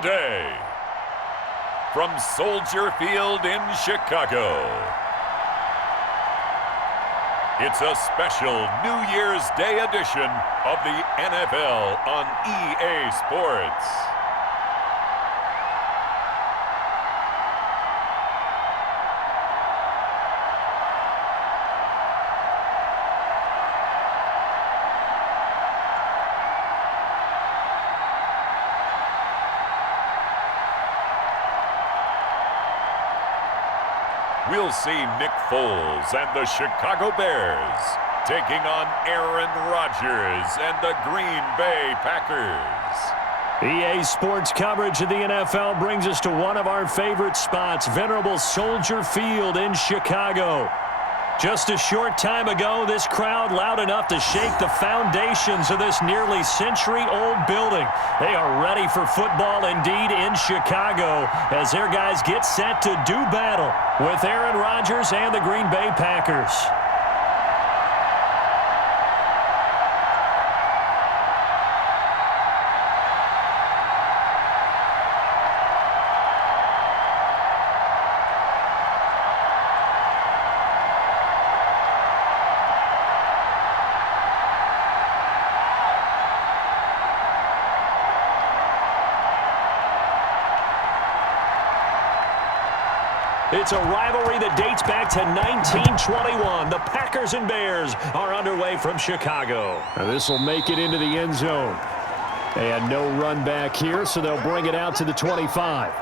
today. From Soldier Field in Chicago, it's a special New Year's Day edition of the NFL on EA Sports. We'll see Nick Foles and the Chicago Bears taking on Aaron Rodgers and the Green Bay Packers. EA Sports coverage of the NFL brings us to one of our favorite spots, venerable Soldier Field in Chicago. Just a short time ago, this crowd loud enough to shake the foundations of this nearly century-old building. They are ready for football indeed in Chicago as their guys get set to do battle with Aaron Rodgers and the Green Bay Packers. It's a rivalry that dates back to 1921. The Packers and Bears are underway from Chicago. This will make it into the end zone. They had no run back here, so they'll bring it out to the 25.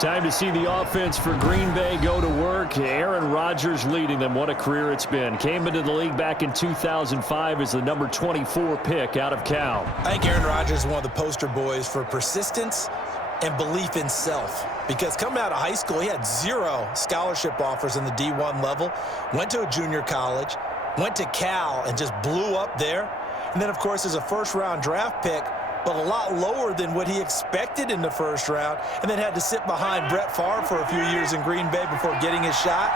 Time to see the offense for Green Bay go to work. Aaron Rodgers leading them. What a career it's been. Came into the league back in 2005 as the number 24 pick out of Cal. I think Aaron Rodgers is one of the poster boys for persistence and belief in self. Because coming out of high school, he had 0 scholarship offers in the D1 level, went to a junior college, went to Cal, and just blew up there. And then, of course, as a first-round draft pick, but a lot lower than what he expected in the first round, and then had to sit behind Brett Favre for a few years in Green Bay before getting his shot.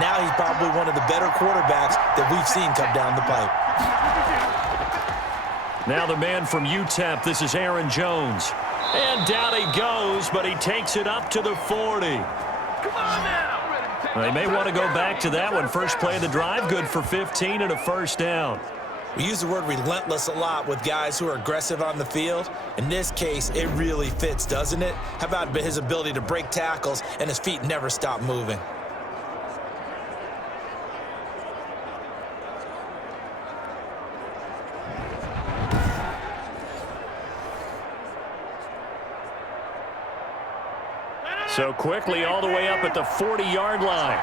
Now he's probably one of the better quarterbacks that we've seen come down the pipe. Now the man from UTEP, this is Aaron Jones. And down he goes, but he takes it up to the 40. Come on now. They may want to go back to that one. First play of the drive, good for 15 and a first down. We use the word relentless a lot with guys who are aggressive on the field. In this case, it really fits, doesn't it? How about his ability to break tackles and his feet never stop moving? So quickly all the way up at the 40-yard line.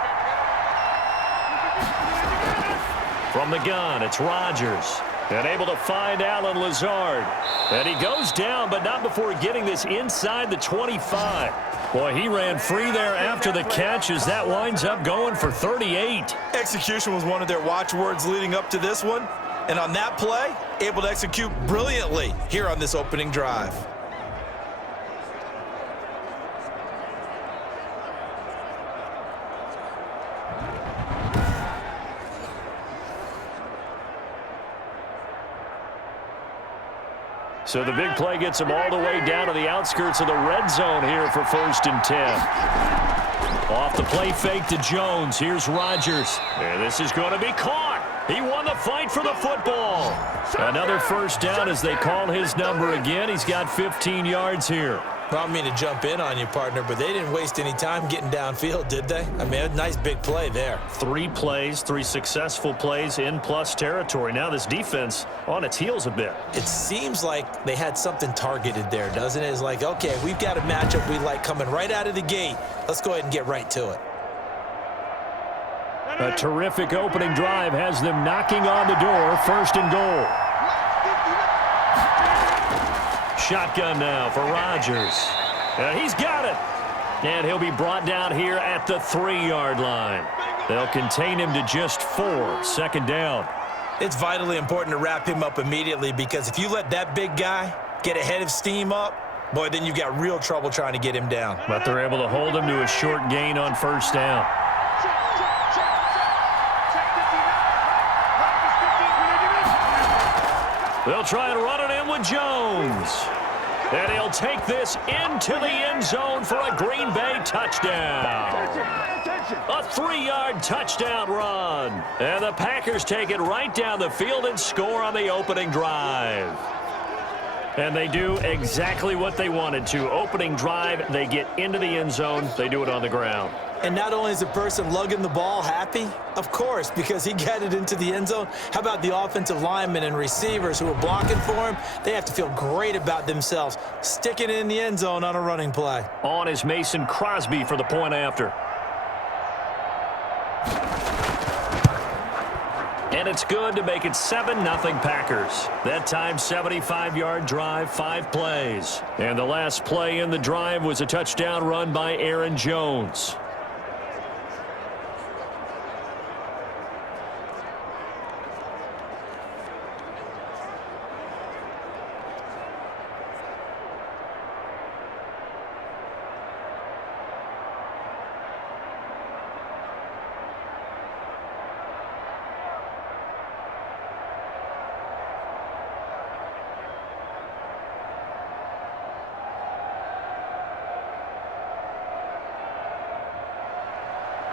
From the gun, it's Rodgers. And able to find Allen Lazard. And he goes down, but not before getting this inside the 25. Boy, he ran free there after the catch as that winds up going for 38. Execution was one of their watchwords leading up to this one. And on that play, able to execute brilliantly here on this opening drive. So the big play gets him all the way down to the outskirts of the red zone here for 1st and 10. Off the play fake to Jones. Here's Rodgers. And this is going to be caught. He won the fight for the football. Another first down as they call his number again. He's got 15 yards here. I don't mean to jump in on you, partner, but they didn't waste any time getting downfield, did they? I mean, a nice big play there. 3 plays, 3 successful plays in plus territory. Now this defense on its heels a bit. It seems like they had something targeted there, doesn't it? It's like, okay, we've got a matchup we like coming right out of the gate. Let's go ahead and get right to it. A terrific opening drive has them knocking on the door. 1st and goal. Shotgun now for Rodgers. He's got it. And he'll be brought down here at the 3-yard line. They'll contain him to just 4. 2nd down. It's vitally important to wrap him up immediately because if you let that big guy get ahead of steam up, boy, then you've got real trouble trying to get him down. But they're able to hold him to a short gain on 1st down. They'll try and run it in with Jones. And he'll take this into the end zone for a Green Bay touchdown. A 3-yard touchdown run. And the Packers take it right down the field and score on the opening drive. And they do exactly what they wanted to. Opening drive, they get into the end zone. They do it on the ground. And not only is the person lugging the ball happy, of course, because he got it into the end zone. How about the offensive linemen and receivers who are blocking for him? They have to feel great about themselves, sticking it in the end zone on a running play. On is Mason Crosby for the point after. And it's good to make it 7-0 Packers. That time, 75-yard drive, 5 plays. And the last play in the drive was a touchdown run by Aaron Jones.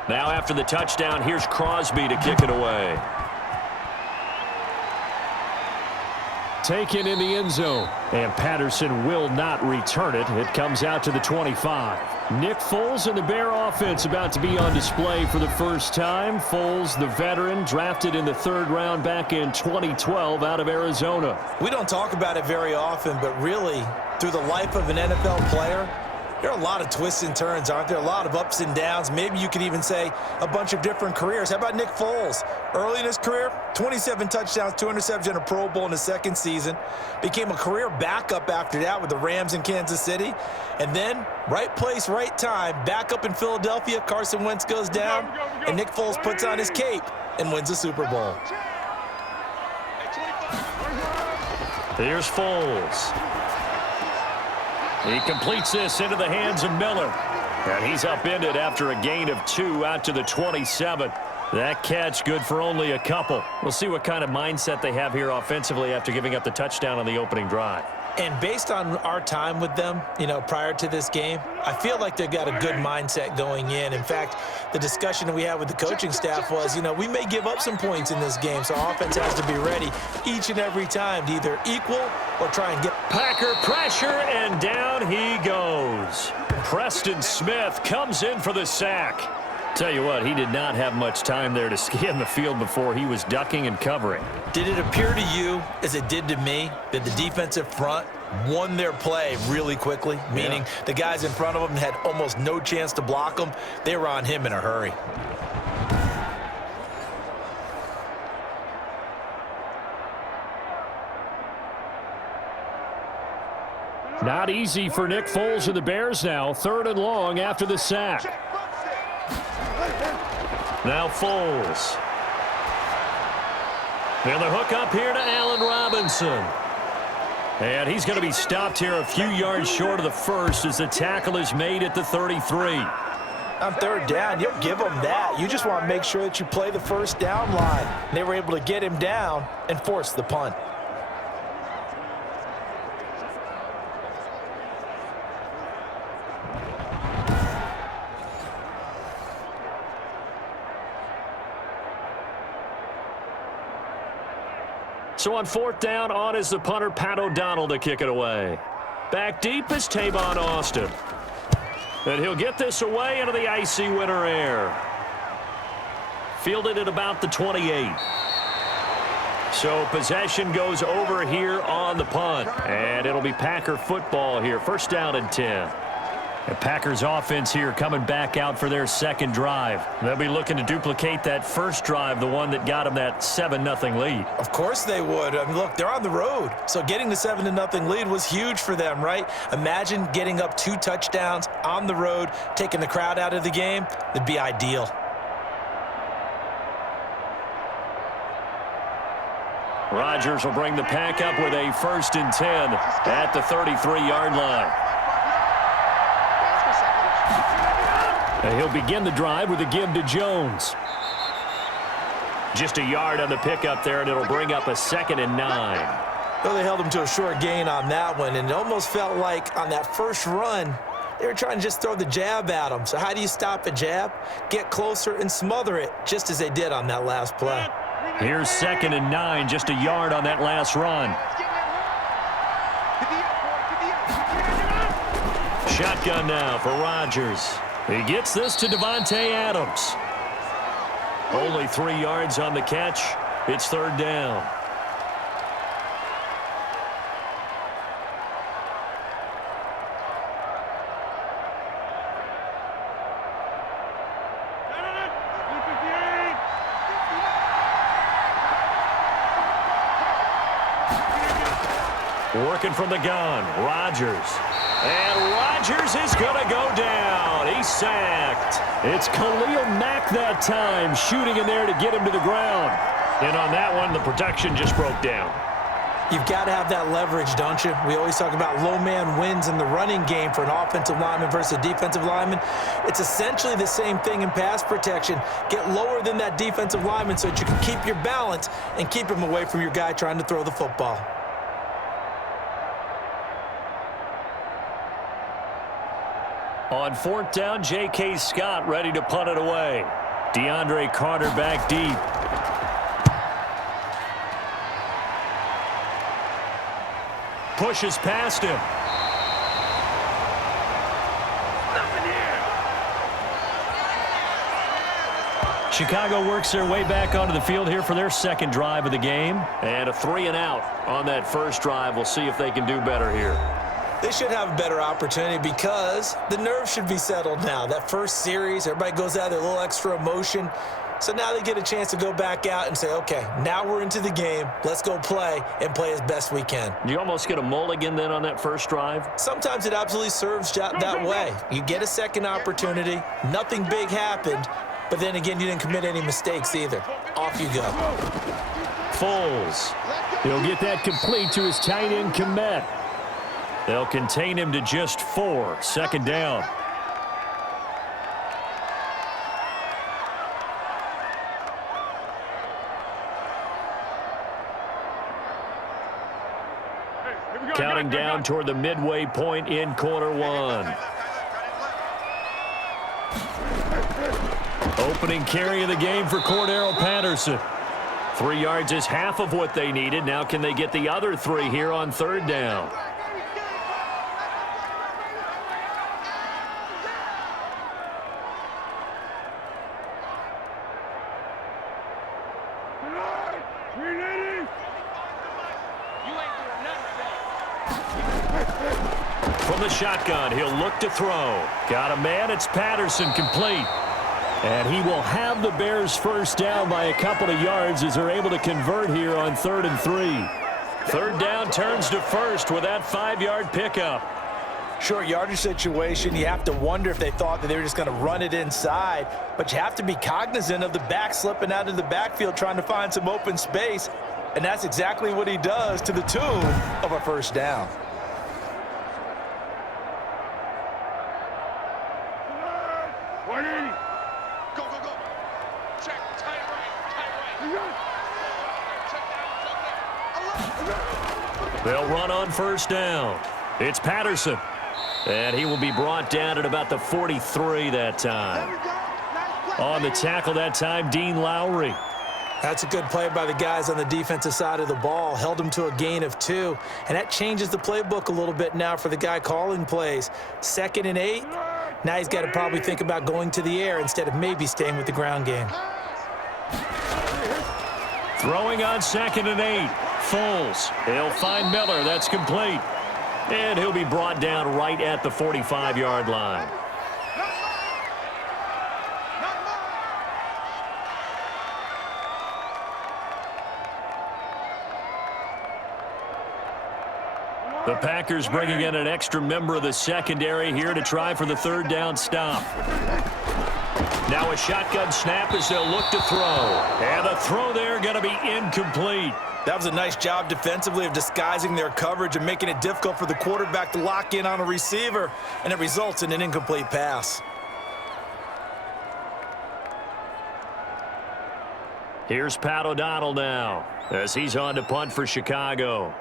Now after the touchdown, here's Crosby to kick it away. Taken in the end zone. And Patterson will not return it. It comes out to the 25. Nick Foles and the Bear offense about to be on display for the first time. Foles, the veteran, drafted in the 3rd round back in 2012 out of Arizona. We don't talk about it very often, but really, through the life of an NFL player, there are a lot of twists and turns, aren't there? A lot of ups and downs. Maybe you could even say a bunch of different careers. How about Nick Foles? Early in his career, 27 touchdowns, 2 interceptions, and a Pro Bowl in his 2nd season. Became a career backup after that with the Rams in Kansas City. And then, right place, right time, back up in Philadelphia. Carson Wentz goes down, and Nick Foles puts on his cape and wins the Super Bowl. Here's Foles. He completes this into the hands of Miller. And he's upended after a gain of 2 out to the 27. That catch good for only a couple. We'll see what kind of mindset they have here offensively after giving up the touchdown on the opening drive. And based on our time with them, prior to this game, I feel like they've got a good mindset going in. In fact, the discussion that we had with the coaching staff was, we may give up some points in this game, so offense has to be ready each and every time to either equal or try and get. Packer pressure, and down he goes. Preston Smith comes in for the sack. Tell you what, he did not have much time there to scan the field before he was ducking and covering. Did it appear to you, as it did to me, that the defensive front won their play really quickly? Meaning the guys in front of them had almost no chance to block him. They were on him in a hurry. Not easy for Nick Foles and the Bears now. 3rd and long after the sack. Now Foles. And the hook up here to Allen Robinson. And he's going to be stopped here a few yards short of the first as the tackle is made at the 33. On 3rd down, you'll give them that. You just want to make sure that you play the first down line. They were able to get him down and force the punt. So on 4th down, on is the punter, Pat O'Donnell, to kick it away. Back deep is Tavon Austin. And he'll get this away into the icy winter air. Fielded at about the 28. So possession goes over here on the punt. And it'll be Packer football here. 1st down and 10. The Packers offense here coming back out for their 2nd drive. They'll be looking to duplicate that first drive, the one that got them that 7-0 lead. Of course they would. I mean, look, they're on the road. So getting the 7-0 lead was huge for them, right? Imagine getting up 2 touchdowns on the road, taking the crowd out of the game. It'd be ideal. Rodgers will bring the pack up with a 1st and 10 at the 33-yard line. And he'll begin the drive with a give to Jones. Just a yard on the pickup there, and it'll bring up a 2nd and 9. Well, they held him to a short gain on that one, and it almost felt like on that first run, they were trying to just throw the jab at him. So how do you stop a jab? Get closer and smother it, just as they did on that last play. Here's 2nd and 9, just a yard on that last run. Shotgun now for Rodgers. He gets this to Davante Adams. Only 3 yards on the catch. It's 3rd down. Working from the gun, Rodgers. And Rodgers is going to go down. He's sacked. It's Khalil Mack that time, shooting in there to get him to the ground. And on that one, the protection just broke down. You've got to have that leverage, don't you? We always talk about low man wins in the running game for an offensive lineman versus a defensive lineman. It's essentially the same thing in pass protection. Get lower than that defensive lineman so that you can keep your balance and keep him away from your guy trying to throw the football. On 4th down, J.K. Scott ready to punt it away. DeAndre Carter back deep. Pushes past him. Chicago works their way back onto the field here for their 2nd drive of the game. And a 3-and-out on that first drive. We'll see if they can do better here. They should have a better opportunity because the nerves should be settled now. That first series, everybody goes out with a little extra emotion. So now they get a chance to go back out and say, okay, now we're into the game. Let's go play and play as best we can. You almost get a mulligan then on that first drive? Sometimes it absolutely serves that way. You get a second opportunity. Nothing big happened. But then again, you didn't commit any mistakes either. Off you go. Foles. He'll get that complete to his tight end, Komet. They'll contain him to just 4. 2nd down. Counting down toward the midway point in quarter 1. Opening carry of the game for Cordero Patterson. 3 yards is half of what they needed. Now can they get the other 3 here on 3rd down? From the shotgun, he'll look to throw. Got a man, it's Patterson, complete. And he will have the Bears first down by a couple of yards as they're able to convert here on 3rd and 3. 3rd down turns to first with that 5-yard pickup. Short yardage situation, you have to wonder if they thought that they were just going to run it inside. But you have to be cognizant of the back slipping out of the backfield trying to find some open space. And that's exactly what he does to the tune of a first down. They'll run on first down. It's Patterson. And he will be brought down at about the 43 that time. On the tackle that time, Dean Lowry. That's a good play by the guys on the defensive side of the ball. Held him to a gain of 2. And that changes the playbook a little bit now for the guy calling plays. 2nd and 8. Now he's got to probably think about going to the air instead of maybe staying with the ground game. Throwing on 2nd and 8. Foles. He'll find Miller. That's complete. And he'll be brought down right at the 45-yard line. The Packers bringing in an extra member of the secondary here to try for the 3rd down stop. Now a shotgun snap as they'll look to throw. And the throw there going to be incomplete. That was a nice job defensively of disguising their coverage and making it difficult for the quarterback to lock in on a receiver, and it results in an incomplete pass. Here's Pat O'Donnell now as he's on to punt for Chicago.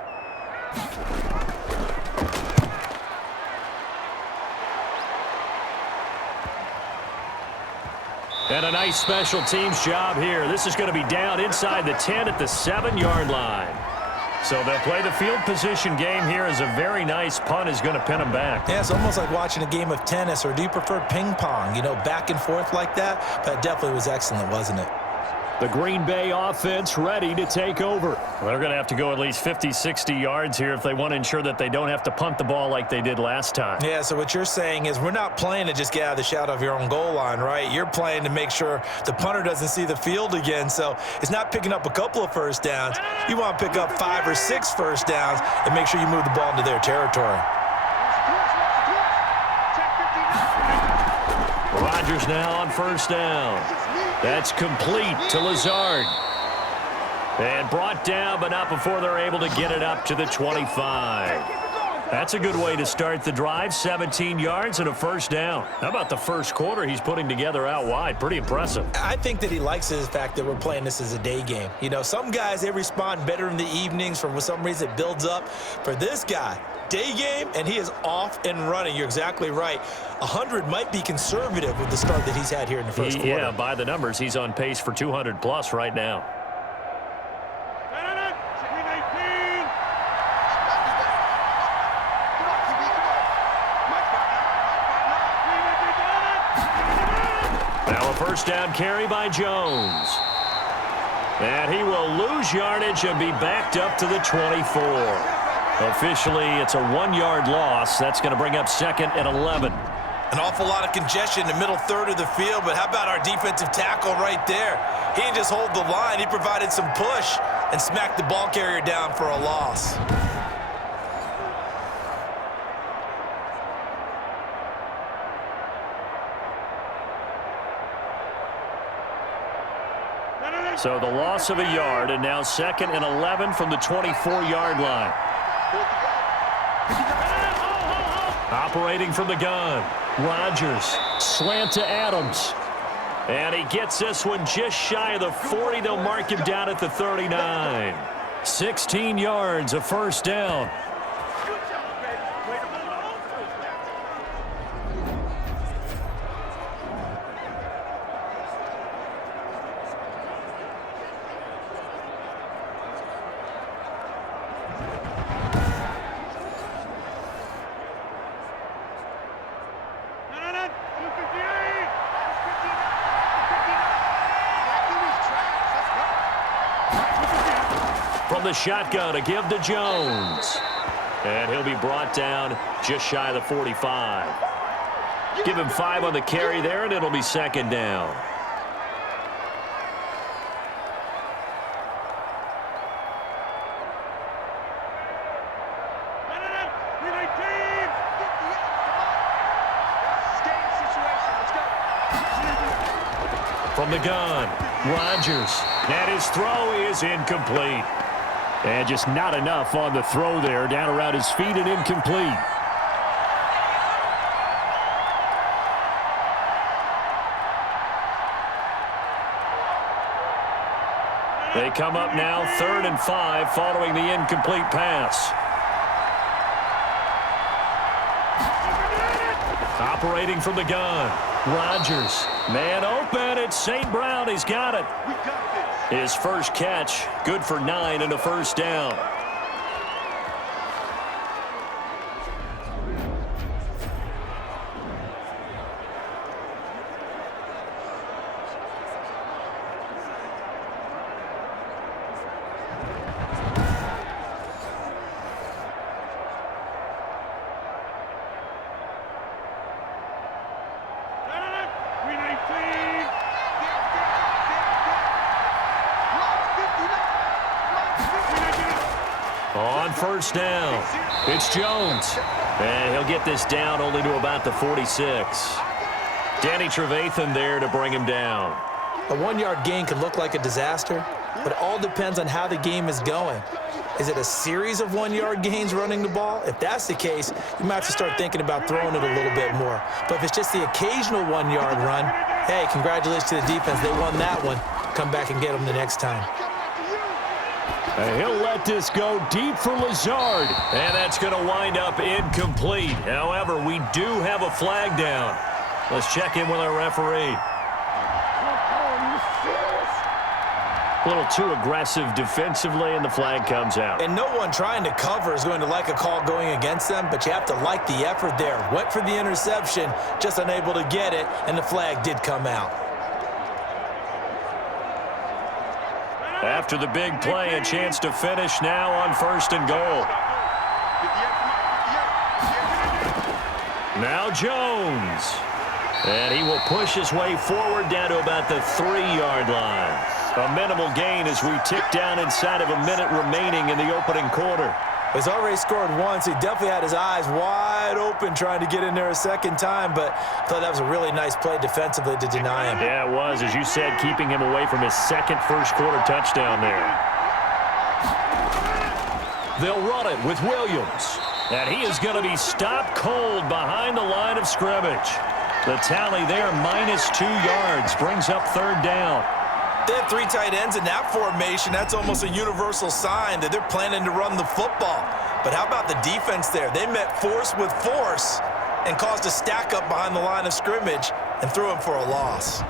And a nice special teams job here. This is going to be down inside the 10 at the 7-yard line. So they'll play the field position game here as a very nice punt is going to pin them back. Yeah, it's almost like watching a game of tennis, or do you prefer ping pong? You know, back and forth like that? But it definitely was excellent, wasn't it? The Green Bay offense ready to take over. Well, they're going to have to go at least 50, 60 yards here if they want to ensure that they don't have to punt the ball like they did last time. Yeah, so what you're saying is we're not playing to just get out of the shadow of your own goal line, right? You're playing to make sure the punter doesn't see the field again. So it's not picking up a couple of first downs. You want to pick up 5 or 6 first downs and make sure you move the ball into their territory. Rodgers now on first down. That's complete to Lazard. And brought down, but not before they're able to get it up to the 25. That's a good way to start the drive. 17 yards and a first down. How about the first quarter he's putting together out wide? Pretty impressive. I think that he likes the fact that we're playing this as a day game. You know, some guys, they respond better in the evenings. For some reason, it builds up. For this guy, day game, and he is off and running. You're exactly right. 100 might be conservative with the start that he's had here in the first quarter. Yeah, by the numbers, he's on pace for 200+ right now. Now a first down carry by Jones. And he will lose yardage and be backed up to the 24. Officially, it's a 1-yard loss. That's going to bring up 2nd and 11. An awful lot of congestion in the middle third of the field, but how about our defensive tackle right there? He didn't just hold the line. He provided some push and smacked the ball carrier down for a loss. So the loss of a yard, and now 2nd and 11 from the 24-yard line. Operating from the gun, Rodgers, slant to Adams. And he gets this one just shy of the 40. They'll mark him down at the 39. 16 yards, a first down. From the shotgun to give to Jones. And he'll be brought down just shy of the 45. Give him 5 on the carry there, and it'll be 2nd down. From the gun, Rodgers. And his throw is incomplete. And just not enough on the throw there. Down around his feet and incomplete. They come up now 3rd and 5 following the incomplete pass. Operating from the gun. Rodgers. Man open. It's St. Brown. He's got it. His first catch, good for 9 and a first down. On first down, it's Jones. And he'll get this down only to about the 46. Danny Trevathan there to bring him down. A 1-yard gain could look like a disaster, but it all depends on how the game is going. Is it a series of 1-yard gains running the ball? If that's the case, you might have to start thinking about throwing it a little bit more. But if it's just the occasional 1-yard run, hey, congratulations to the defense. They won that one. Come back and get them the next time. And he'll let this go deep for Lazard. And that's going to wind up incomplete. However, we do have a flag down. Let's check in with our referee. A little too aggressive defensively, and the flag comes out. And no one trying to cover is going to like a call going against them, but you have to like the effort there. Went for the interception, just unable to get it, and the flag did come out. After the big play, a chance to finish now on 1st and goal. Now Jones. And he will push his way forward down to about the 3-yard line. A minimal gain as we tick down inside of a minute remaining in the opening quarter. He's already scored once. He definitely had his eyes wide open trying to get in there a second time, but I thought that was a really nice play defensively to deny him. Yeah, it was. As you said, keeping him away from his second first-quarter touchdown there. They'll run it with Williams. And he is going to be stopped cold behind the line of scrimmage. The tally there, -2 yards, brings up 3rd down. They have 3 tight ends in that formation. That's almost a universal sign that they're planning to run the football. But how about the defense there? They met force with force and caused a stack up behind the line of scrimmage and threw him for a loss.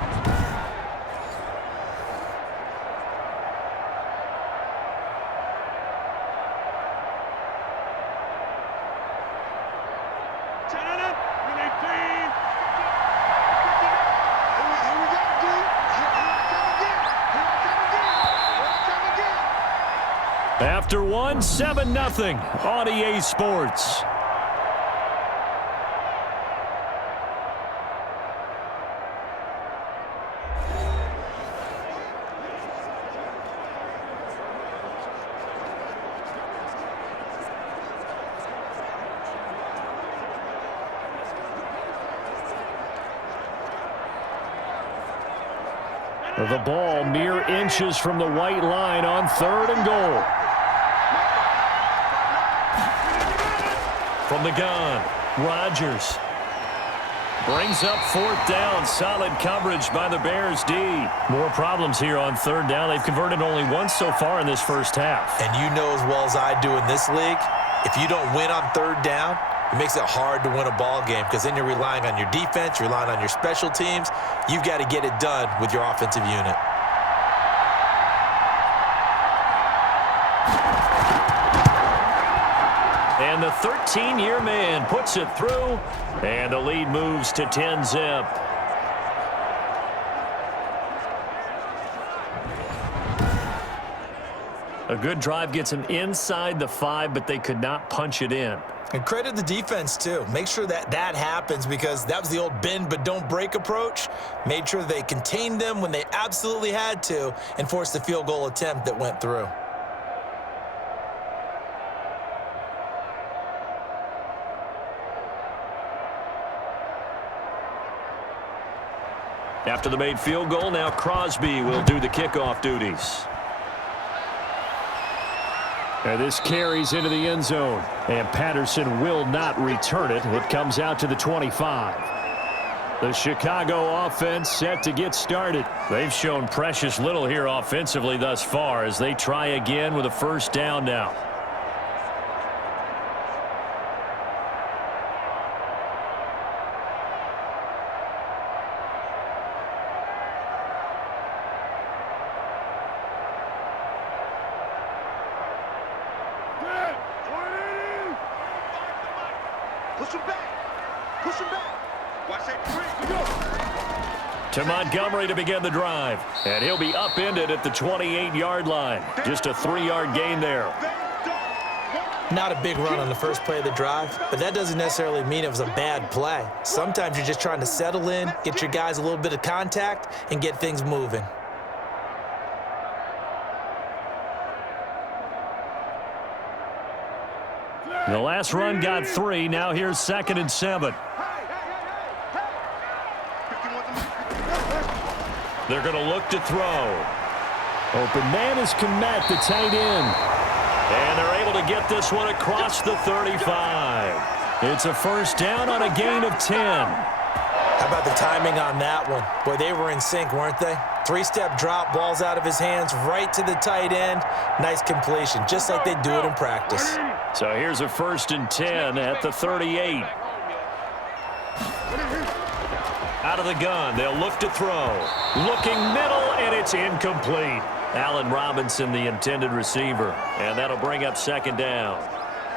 After one, 7-0 on EA Sports. The ball mere inches from the white line on 3rd and goal. From the gun, Rodgers brings up 4th down. Solid coverage by the Bears D. More problems here on 3rd down. They've converted only once so far in this first half. And you know as well as I do in this league, if you don't win on 3rd down, it makes it hard to win a ball game because then you're relying on your defense, you're relying on your special teams. You've got to get it done with your offensive unit. And the 13-year man puts it through, and the lead moves to 10-zip. A good drive gets them inside the 5, but they could not punch it in. And credit the defense, too. Make sure that happens because that was the old bend but don't break approach. Made sure they contained them when they absolutely had to and forced the field goal attempt that went through. After the made field goal, now Crosby will do the kickoff duties. And this carries into the end zone. And Patterson will not return it. It comes out to the 25. The Chicago offense set to get started. They've shown precious little here offensively thus far as they try again with a 1st down now. To Montgomery to begin the drive. And he'll be upended at the 28-yard line. Just a 3-yard gain there. Not a big run on the first play of the drive, but that doesn't necessarily mean it was a bad play. Sometimes you're just trying to settle in, get your guys a little bit of contact, and get things moving. The last run got 3. Now here's 2nd and 7. They're going to look to throw. Open man is Komet, the tight end. And they're able to get this one across the 35. It's a 1st down on a gain of 10. How about the timing on that one? Boy, they were in sync, weren't they? Three-step drop, ball's out of his hands, right to the tight end. Nice completion, just like they do it in practice. So here's a 1st and 10 at the 38. Out of the gun, they'll look to throw. Looking middle, and it's incomplete. Allen Robinson, the intended receiver, and that'll bring up 2nd down.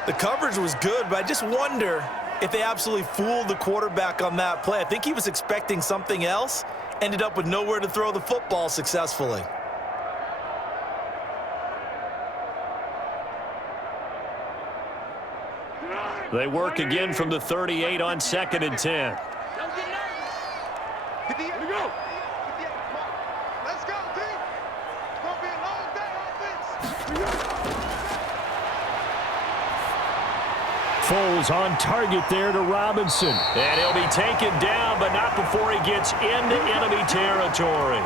The coverage was good, but I just wonder if they absolutely fooled the quarterback on that play. I think he was expecting something else, ended up with nowhere to throw the football successfully. They work again from the 38 on 2nd and 10. Foles on target there to Robinson. And he'll be taken down, but not before he gets into enemy territory.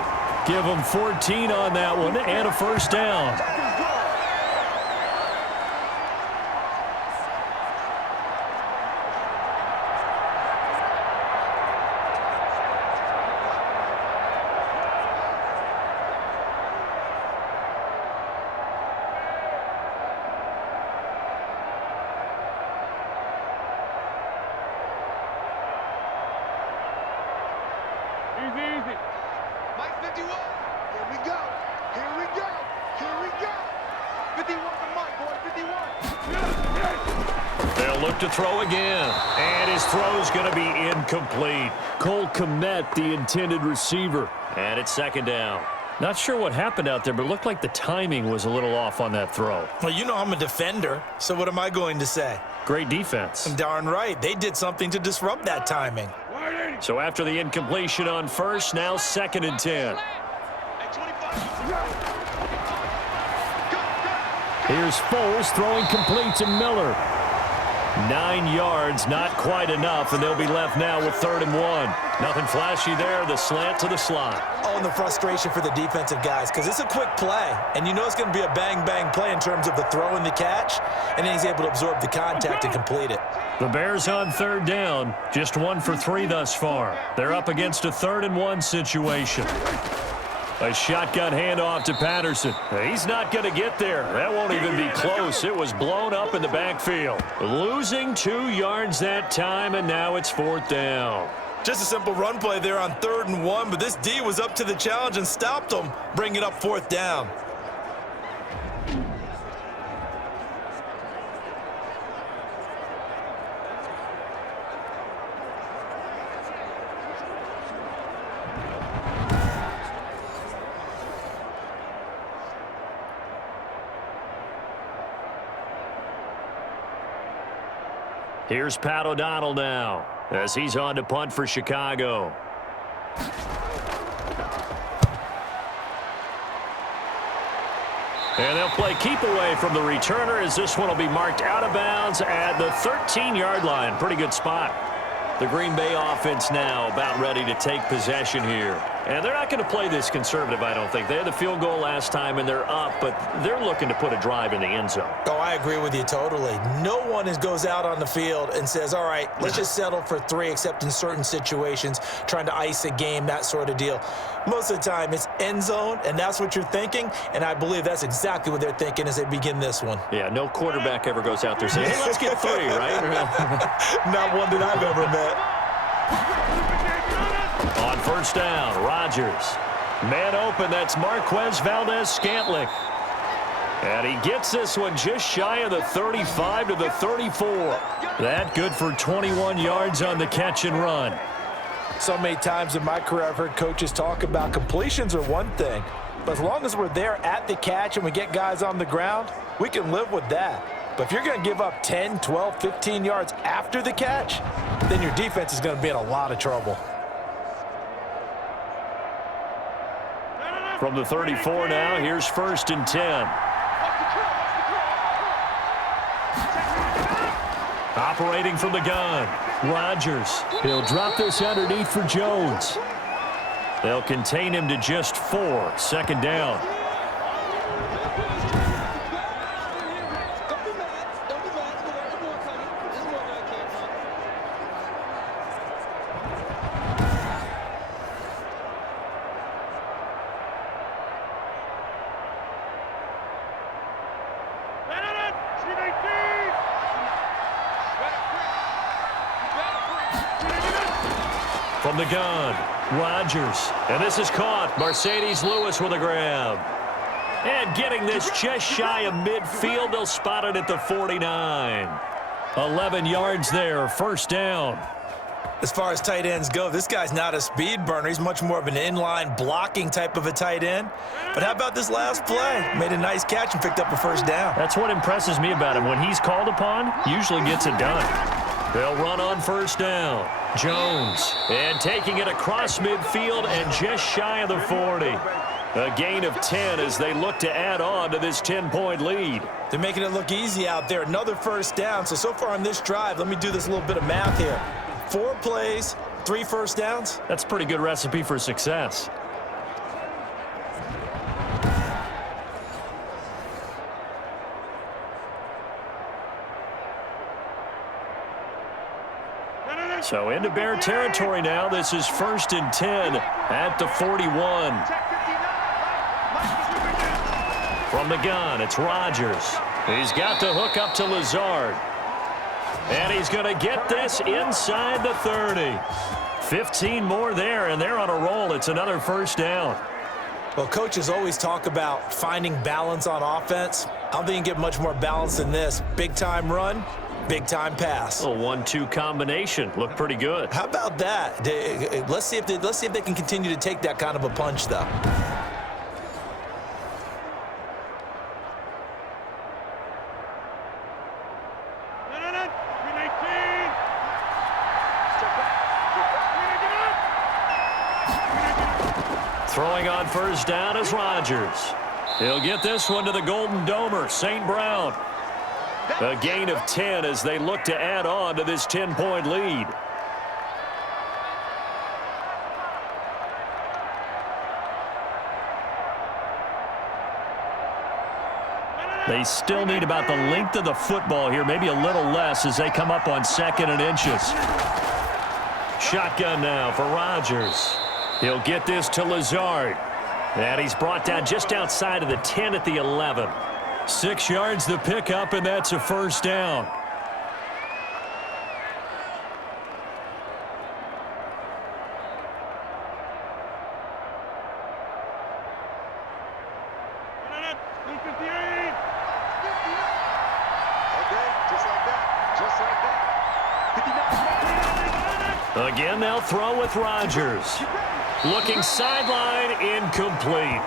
Give him 14 on that one and a 1st down. To throw again, and his throw's going to be incomplete. Cole Kmet, the intended receiver, and it's 2nd down. Not sure what happened out there, but it looked like the timing was a little off on that throw. Well, you know I'm a defender, so what am I going to say? Great defense. Darn right. They did something to disrupt that timing. So after the incompletion on 1st, now 2nd and 10. Here's Foles throwing complete to Miller. 9 yards, not quite enough, and they'll be left now with 3rd and 1. Nothing flashy there, the slant to the slot. Oh, and the frustration for the defensive guys, because it's a quick play, and you know it's going to be a bang-bang play in terms of the throw and the catch, and then he's able to absorb the contact and complete it. The Bears on 3rd down, just 1 for 3 thus far. They're up against a 3rd and 1 situation. A shotgun handoff to Patterson. He's not going to get there. That won't even be close. It was blown up in the backfield. Losing 2 yards that time, and now it's 4th down. Just a simple run play there on 3rd and 1, but this D was up to the challenge and stopped them, bringing up 4th down. Here's Pat O'Donnell now as he's on to punt for Chicago. And they'll play keep away from the returner as this one will be marked out of bounds at the 13-yard line. Pretty good spot. The Green Bay offense now about ready to take possession here. And they're not going to play this conservative, I don't think. They had the field goal last time, and they're up, but they're looking to put a drive in the end zone. Oh, I agree with you totally. No one goes out on the field and says, all right, let's just settle for 3, except in certain situations, trying to ice a game, that sort of deal. Most of the time, it's end zone, and that's what you're thinking, and I believe that's exactly what they're thinking as they begin this one. Yeah, no quarterback ever goes out there saying, hey, let's get 3, right? Not one that I've ever met. On 1st down, Rodgers. Man open, that's Marquez Valdez-Scantling. And he gets this one just shy of the 35 to the 34. That good for 21 yards on the catch and run. So many times in my career I've heard coaches talk about completions are one thing, but as long as we're there at the catch and we get guys on the ground, we can live with that. But if you're going to give up 10, 12, 15 yards after the catch, then your defense is going to be in a lot of trouble. From the 34 now, here's 1st and 10. Operating from the gun, Rodgers. He'll drop this underneath for Jones. They'll contain him to just 4, 2nd down. From the gun, Rodgers. And this is caught. Mercedes Lewis with a grab. And getting this just shy of midfield. They'll spot it at the 49. 11 yards there, first down. As far as tight ends go, this guy's not a speed burner. He's much more of an inline blocking type of a tight end. But how about this last play? Made a nice catch and picked up a first down. That's what impresses me about him. When he's called upon, usually gets it done. They'll run on first down. Jones, and taking it across midfield and just shy of the 40. A gain of 10 as they look to add on to this 10-point lead. They're making it look easy out there. Another first down. So far on this drive, let me do this little bit of math here. 4 plays, 3 first downs. That's a pretty good recipe for success. So into Bear territory now. This is 1st and 10 at the 41. From the gun, it's Rodgers. He's got the hook up to Lazard. And he's going to get this inside the 30. 15 more there, and they're on a roll. It's another first down. Well, coaches always talk about finding balance on offense. I don't think you get much more balance than this. Big-time run, big-time pass. A 1-2 combination. Looked pretty good. How about that? Let's see if they can continue to take that kind of a punch, though. Throwing on first down is Rodgers. He'll get this one to the Golden Domer, St. Brown. A gain of 10 as they look to add on to this 10-point lead. They still need about the length of the football here, maybe a little less as they come up on 2nd and inches. Shotgun now for Rodgers. He'll get this to Lazard. And he's brought down just outside of the 10 at the 11. 6 yards the pickup, and that's a first down. Again, they'll throw with Rodgers. Looking sideline, incomplete.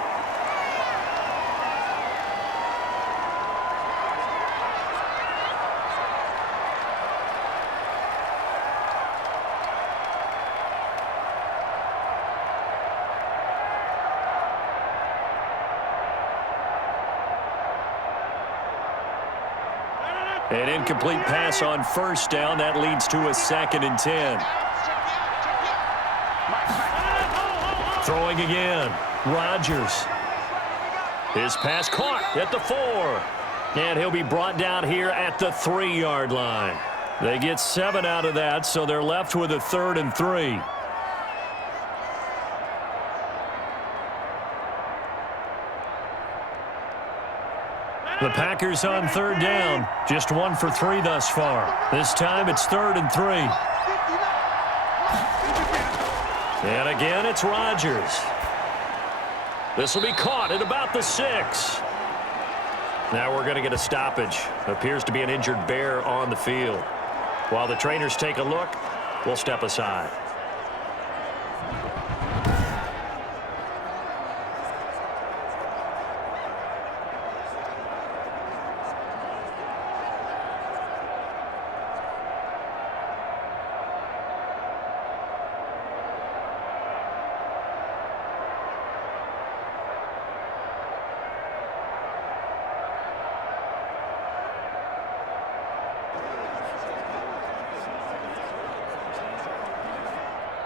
An incomplete pass on first down. That leads to a 2nd and 10. Throwing again. Rodgers. His pass caught at the 4. And he'll be brought down here at the 3-yard line. They get 7 out of that, so they're left with a 3rd and 3. The Packers on 3rd down. Just 1 for 3 thus far. This time it's 3rd and 3. And again, it's Rodgers. This will be caught at about the 6. Now we're going to get a stoppage. Appears to be an injured Bear on the field. While the trainers take a look, we'll step aside.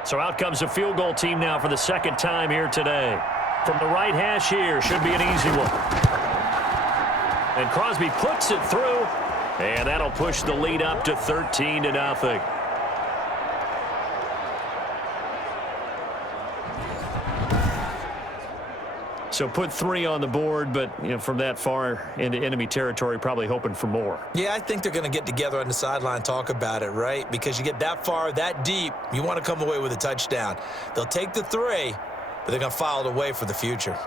So out comes a field goal team now for the 2nd time here today. From the right hash here, should be an easy one. And Crosby puts it through, and that'll push the lead up to 13-0. So put 3 on the board, but from that far into enemy territory, probably hoping for more. Yeah, I think they're going to get together on the sideline and talk about it, right? Because you get that far, that deep, you want to come away with a touchdown. They'll take the 3, but they're going to file it away for the future.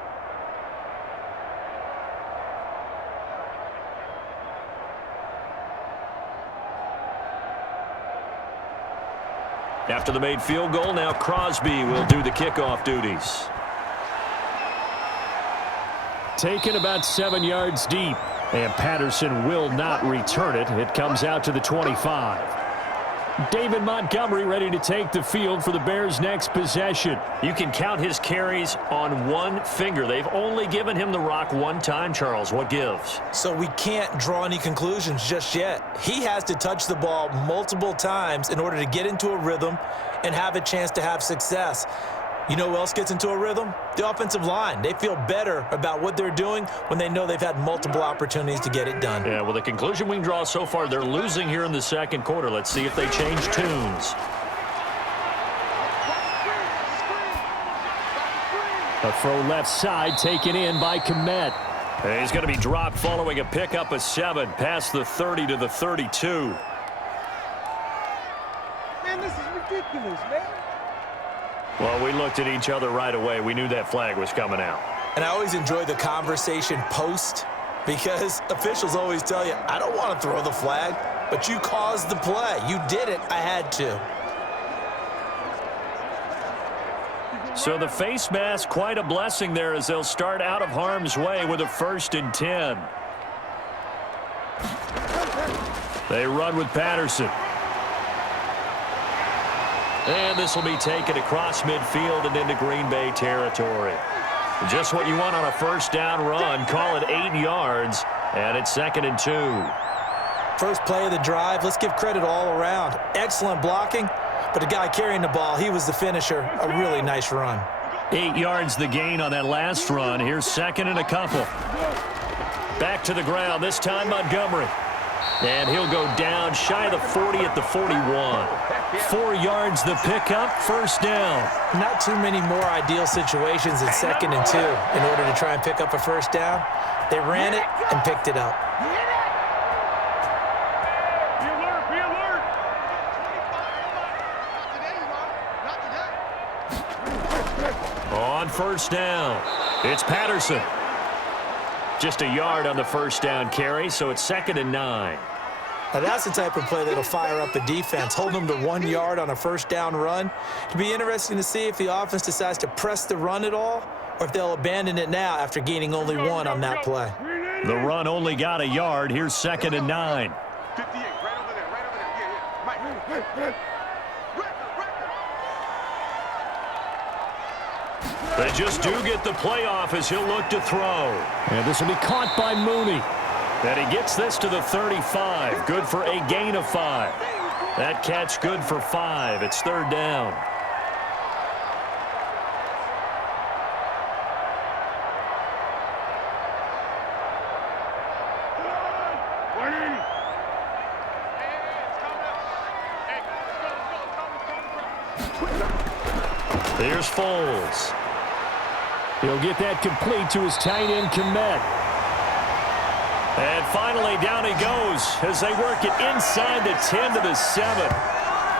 After the made field goal, now Crosby will do the kickoff duties. Taken about 7 yards deep, and Patterson will not return it. It comes out to the 25. David Montgomery ready to take the field for the Bears' next possession. You can count his carries on one finger. They've only given him the rock one time, Charles. What gives? So we can't draw any conclusions just yet. He has to touch the ball multiple times in order to get into a rhythm and have a chance to have success. You know who else gets into a rhythm? The offensive line. They feel better about what they're doing when they know they've had multiple opportunities to get it done. Yeah, well, the conclusion we can draw so far, they're losing here in the second quarter. Let's see if they change tunes. A throw left side taken in by Komet. And he's going to be dropped following a pickup of 7 past the 30 to the 32. Man, this is ridiculous, man. Well, we looked at each other right away. We knew that flag was coming out. And I always enjoy the conversation post because officials always tell you, I don't want to throw the flag, but you caused the play. You did it. I had to. So the face mask, quite a blessing there as they'll start out of harm's way with a 1st and 10. They run with Patterson. And this will be taken across midfield and into Green Bay territory. Just what you want on a 1st down run. Call it 8 yards, and it's 2nd and 2. First play of the drive. Let's give credit all around. Excellent blocking, but the guy carrying the ball, he was the finisher. A really nice run. 8 yards the gain on that last run. Here's 2nd and a couple. Back to the ground, this time Montgomery. And he'll go down shy of the 40 at the 41. 4 yards the pickup, 1st down. Not too many more ideal situations in 2nd and 2 in order to try and pick up a 1st down. They ran it and picked it up. Be alert, be alert. On 1st down, it's Patterson. Just a yard on the 1st down carry, so it's 2nd and 9. Now that's the type of play that'll fire up a defense. Hold them to 1 yard on a 1st down run. It'll be interesting to see if the offense decides to press the run at all or if they'll abandon it now after gaining only 1 on that play. The run only got a yard. Here's 2nd and 9. 58, right over there, right over there. Yeah, yeah. Mike. They just do get the playoff as he'll look to throw. And this will be caught by Mooney. And he gets this to the 35. Good for a gain of 5. That catch good for 5. It's 3rd down. Here's Foles. He'll get that complete to his tight end, Komet. And finally, down he goes as they work it inside the 10 to the 7.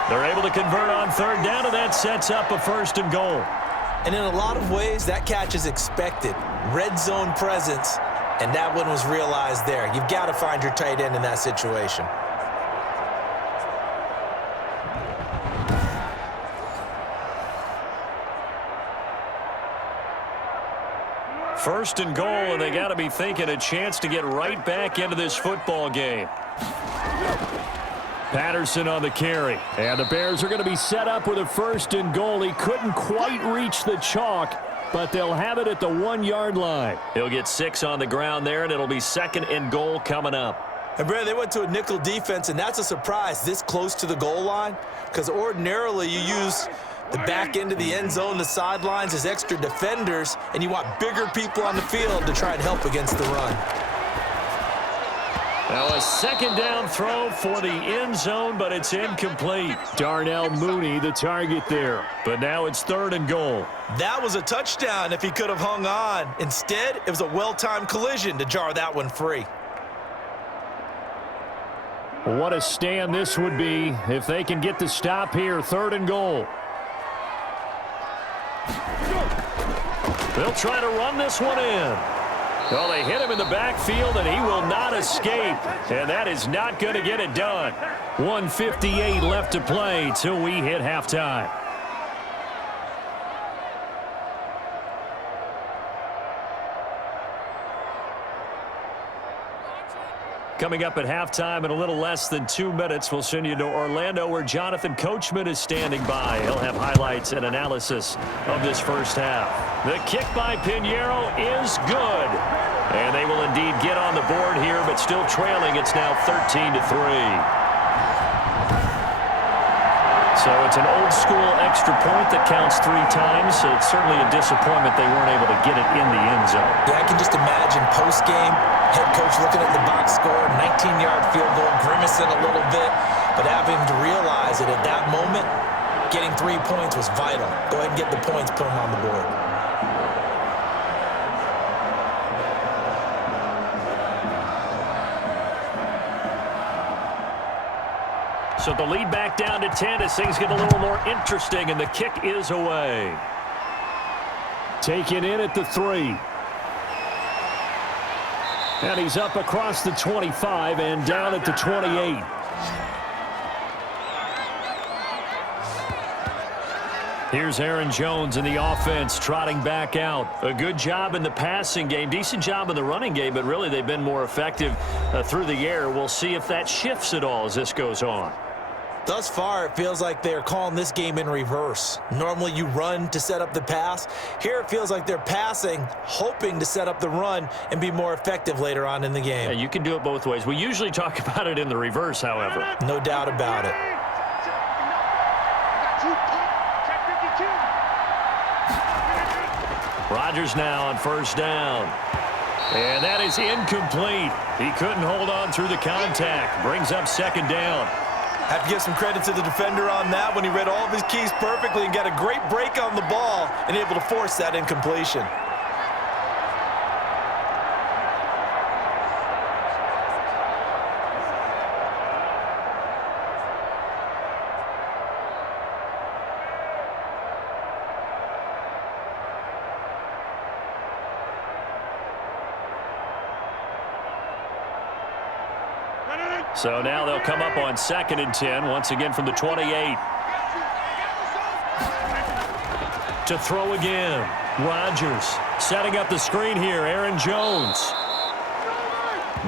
They're able to convert on 3rd down, and that sets up a 1st and goal. And in a lot of ways, that catch is expected. Red zone presence, and that one was realized there. You've got to find your tight end in that situation. First and goal, and they got to be thinking a chance to get right back into this football game. Patterson on the carry. And the Bears are going to be set up with a 1st and goal. He couldn't quite reach the chalk, but they'll have it at the 1 yard line. He'll get 6 on the ground there, and it'll be 2nd and goal coming up. And, Brad, they went to a nickel defense, and that's a surprise this close to the goal line because ordinarily you use the back end of the end zone, the sidelines as extra defenders, and you want bigger people on the field to try and help against the run. Now a second down throw for the end zone, but it's incomplete. Darnell Mooney, the target there. But now it's 3rd and goal. That was a touchdown if he could have hung on. Instead, it was a well-timed collision to jar that one free. What a stand this would be if they can get the stop here. 3rd and goal. They'll try to run this one in. Well, they hit him in the backfield, and he will not escape. And that is not going to get it done. 1:58 left to play till we hit halftime. Coming up at halftime in a little less than 2 minutes, we'll send you to Orlando where Jonathan Coachman is standing by. He'll have highlights and analysis of this first half. The kick by Pinheiro is good. And they will indeed get on the board here, but still trailing. It's now 13-3. So it's an old-school extra point that counts 3 times. So it's certainly a disappointment they weren't able to get it in the end zone. Yeah, I can just imagine post-game, head coach looking at the box score, 19-yard field goal, grimacing a little bit, but having to realize that at that moment, getting 3 points was vital. Go ahead and get the points, put them on the board. So the lead back down to 10 as things get a little more interesting, and the kick is away. Taken in at the 3. And he's up across the 25 and down at the 28. Here's Aaron Jones in the offense trotting back out. A good job in the passing game, decent job in the running game, but really they've been more effective through the air. We'll see if that shifts at all as this goes on. Thus far, it feels like they're calling this game in reverse. Normally you run to set up the pass. Here it feels like they're passing, hoping to set up the run and be more effective later on in the game. Yeah, you can do it both ways. We usually talk about it in the reverse, however. No doubt about it. Rodgers now on 1st down. And that is incomplete. He couldn't hold on through the contact. Brings up 2nd down. Have to give some credit to the defender on that when he read all of his keys perfectly and got a great break on the ball and able to force that incompletion. So now they'll come up on 2nd and 10, once again from the 28. To throw again. Rodgers setting up the screen here. Aaron Jones.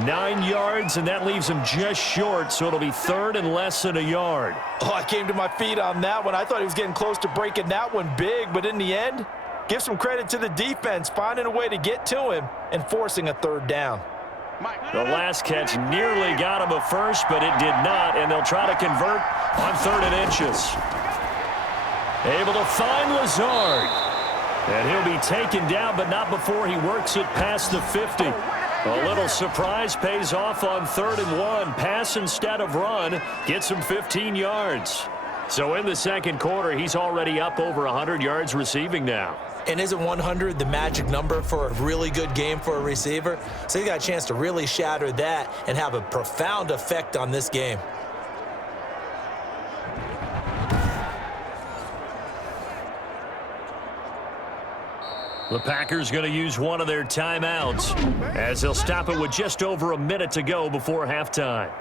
9 yards, and that leaves him just short, so it'll be 3rd and less than a yard. Oh, I came to my feet on that one. I thought he was getting close to breaking that one big, but in the end, give some credit to the defense, finding a way to get to him and forcing a 3rd down. The last catch nearly got him a first, but it did not, and they'll try to convert on 3rd and inches. Able to find Lazard. And he'll be taken down, but not before he works it past the 50. A little surprise pays off on 3rd and 1. Pass instead of run. Gets him 15 yards. So in the 2nd quarter, he's already up over 100 yards receiving now. And isn't 100 the magic number for a really good game for a receiver? So he got a chance to really shatter that and have a profound effect on this game. The Packers going to use one of their timeouts as they'll stop it with just over a minute to go before halftime.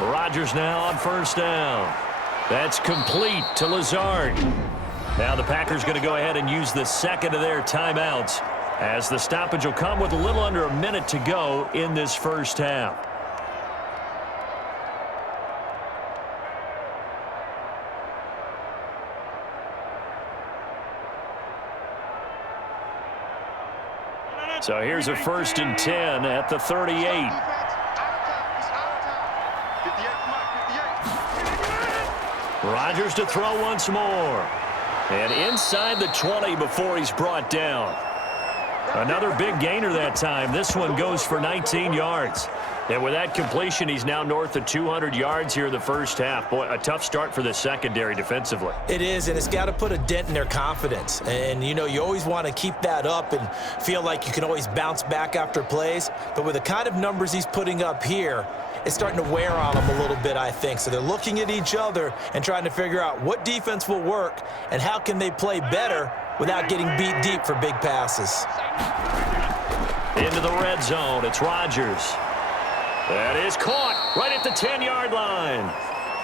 Rodgers now on 1st down. That's complete to Lazard. Now the Packers going to go ahead and use the 2nd of their timeouts as the stoppage will come with a little under a minute to go in this first half. So here's a 1st and 10 at the 38. Rodgers to throw once more. And inside the 20 before he's brought down. Another big gainer that time. This one goes for 19 yards. And with that completion, he's now north of 200 yards here in the first half. Boy, a tough start for the secondary defensively. It is, and it's got to put a dent in their confidence. And, you know, you always want to keep that up and feel like you can always bounce back after plays. But with the kind of numbers he's putting up here, it's starting to wear on them a little bit, I think. So they're looking at each other and trying to figure out what defense will work and how can they play better without getting beat deep for big passes. Into the red zone, it's Rodgers. That is caught right at the 10-yard line.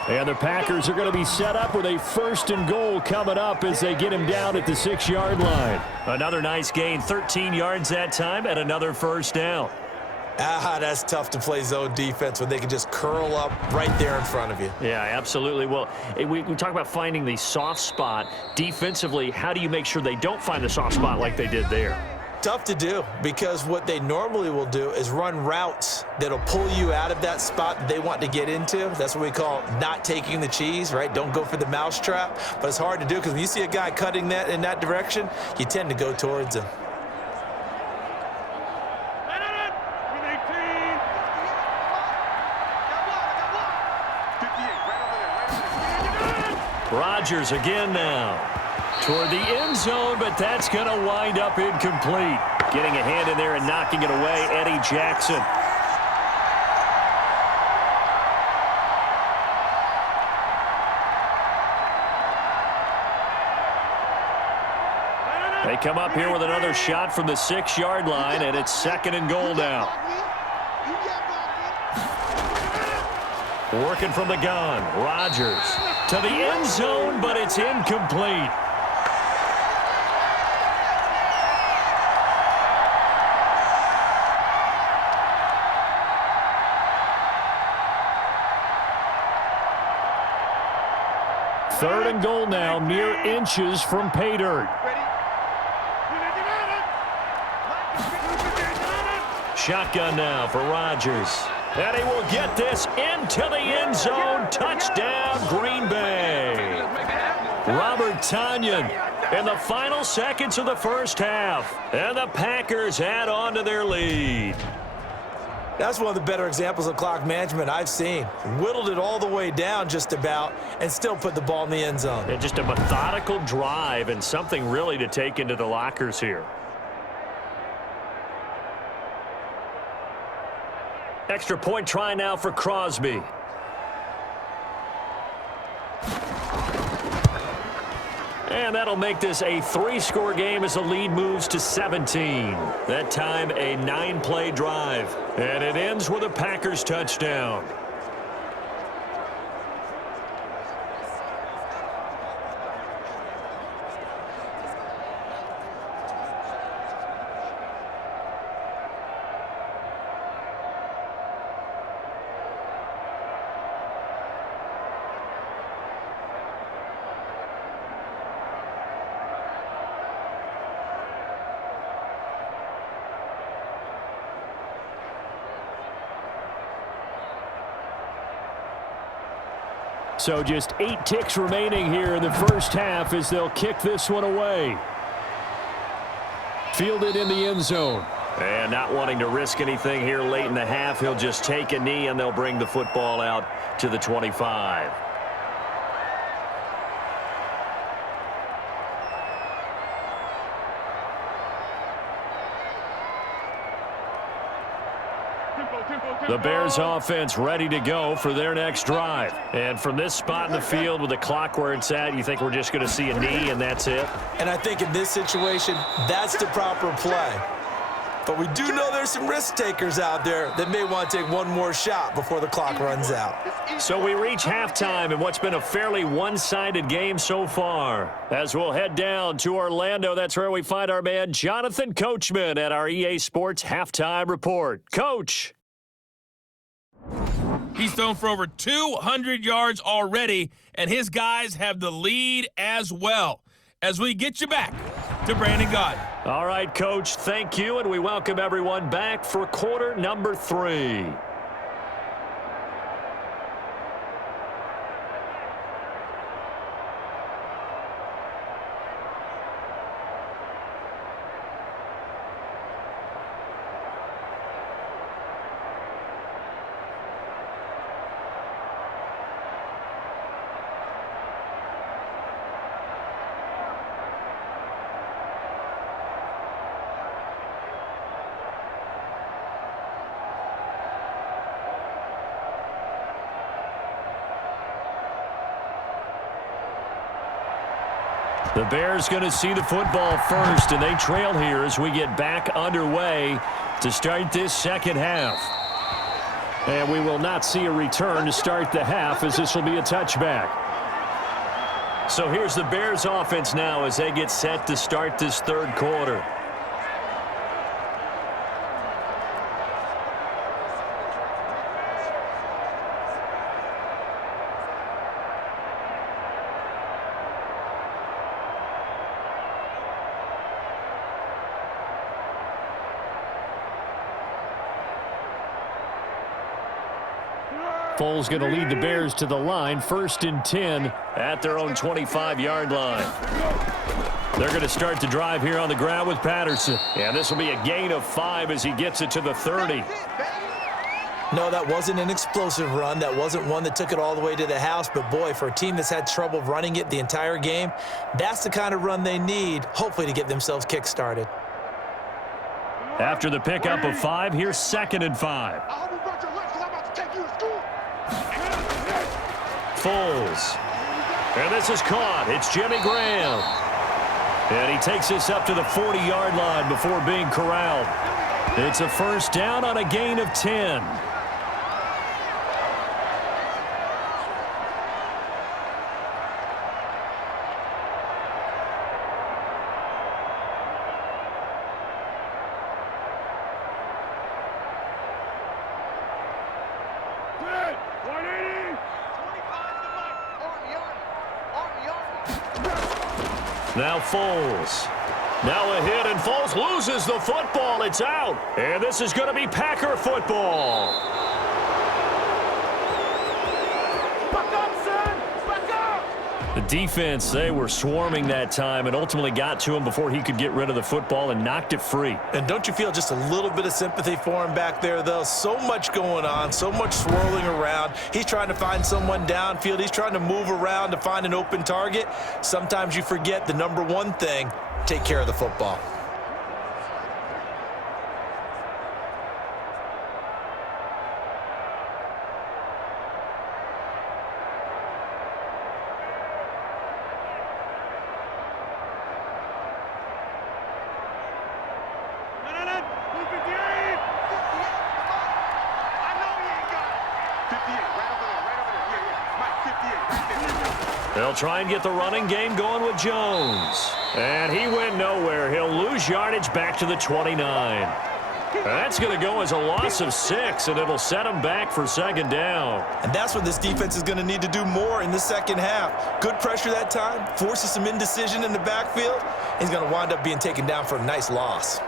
And the Packers are going to be set up with a 1st and goal coming up as they get him down at the 6-yard line. Another nice gain, 13 yards that time, and another 1st down. That's tough to play zone defense when they can just curl up right there in front of you. Yeah, absolutely. Well, we talk about finding the soft spot. Defensively, how do you make sure they don't find the soft spot like they did there? Tough to do, because what they normally will do is run routes that'll pull you out of that spot that they want to get into. That's what we call not taking the cheese, right? Don't go for the mousetrap. But it's hard to do because when you see a guy cutting that in that direction, you tend to go towards him. Rodgers again now. Toward the end zone, but that's going to wind up incomplete. Getting a hand in there and knocking it away, Eddie Jackson. They come up here with another shot from the 6-yard line, and it's 2nd and goal now. Working from the gun, Rodgers to the end zone, but it's incomplete. Third and goal now, mere inches from pay dirt. Shotgun now for Rodgers. And he will get this into the end zone. Touchdown, Green Bay. Robert Tonyan in the final seconds of the first half. And the Packers add on to their lead. That's one of the better examples of clock management I've seen. Whittled it all the way down just about and still put the ball in the end zone. And just a methodical drive and something really to take into the lockers here. Extra point try now for Crosby. And that'll make this a 3-score game as the lead moves to 17. That time a 9-play drive. And it ends with a Packers touchdown. So just 8 ticks remaining here in the first half as they'll kick this one away. Fielded in the end zone. And not wanting to risk anything here late in the half, he'll just take a knee and they'll bring the football out to the 25. The Bears offense ready to go for their next drive. And from this spot in the field with the clock where it's at, you think we're just going to see a knee and that's it? And I think in this situation, that's the proper play. But we do know there's some risk takers out there that may want to take one more shot before the clock runs out. So we reach halftime in what's been a fairly one-sided game so far. As we'll head down to Orlando, that's where we find our man Jonathan Coachman at our EA Sports Halftime Report. Coach. He's thrown for over 200 yards already, and his guys have the lead as well. As we get you back to Brandon Gott. All right, Coach, thank you, and we welcome everyone back for quarter number 3. The Bears going to see the football first, and they trail here as we get back underway to start this second half. And we will not see a return to start the half, as this will be a touchback. So here's the Bears offense now as they get set to start this third quarter. Foles going to lead the Bears to the line, 1st and 10 at their own 25-yard line. They're going to start the drive here on the ground with Patterson. And this will be a gain of 5 as he gets it to the 30. No, that wasn't an explosive run. That wasn't one that took it all the way to the house. But, boy, for a team that's had trouble running it the entire game, that's the kind of run they need, hopefully, to get themselves kick-started. After the pickup of 5, here's 2nd and 5. Foles. And this is caught. It's Jimmy Graham. And he takes this up to the 40-yard line before being corralled. It's a first down on a gain of 10. Now Foles. Now a hit, and Foles loses the football. It's out. And this is going to be Packer football. Back up, son! Back up! The defense, they were swarming that time and ultimately got to him before he could get rid of the football and knocked it free. And don't you feel just a little bit of sympathy for him back there, though? So much going on, so much swirling around. He's trying to find someone downfield. He's trying to move around to find an open target. Sometimes you forget the number one thing, take care of the football. They'll try and get the running game going with Jones. And he went nowhere. He'll lose yardage back to the 29. That's going to go as a loss of 6, and it'll set him back for 2nd down. And that's what this defense is going to need to do more in the second half. Good pressure that time, forces some indecision in the backfield. He's going to wind up being taken down for a nice loss.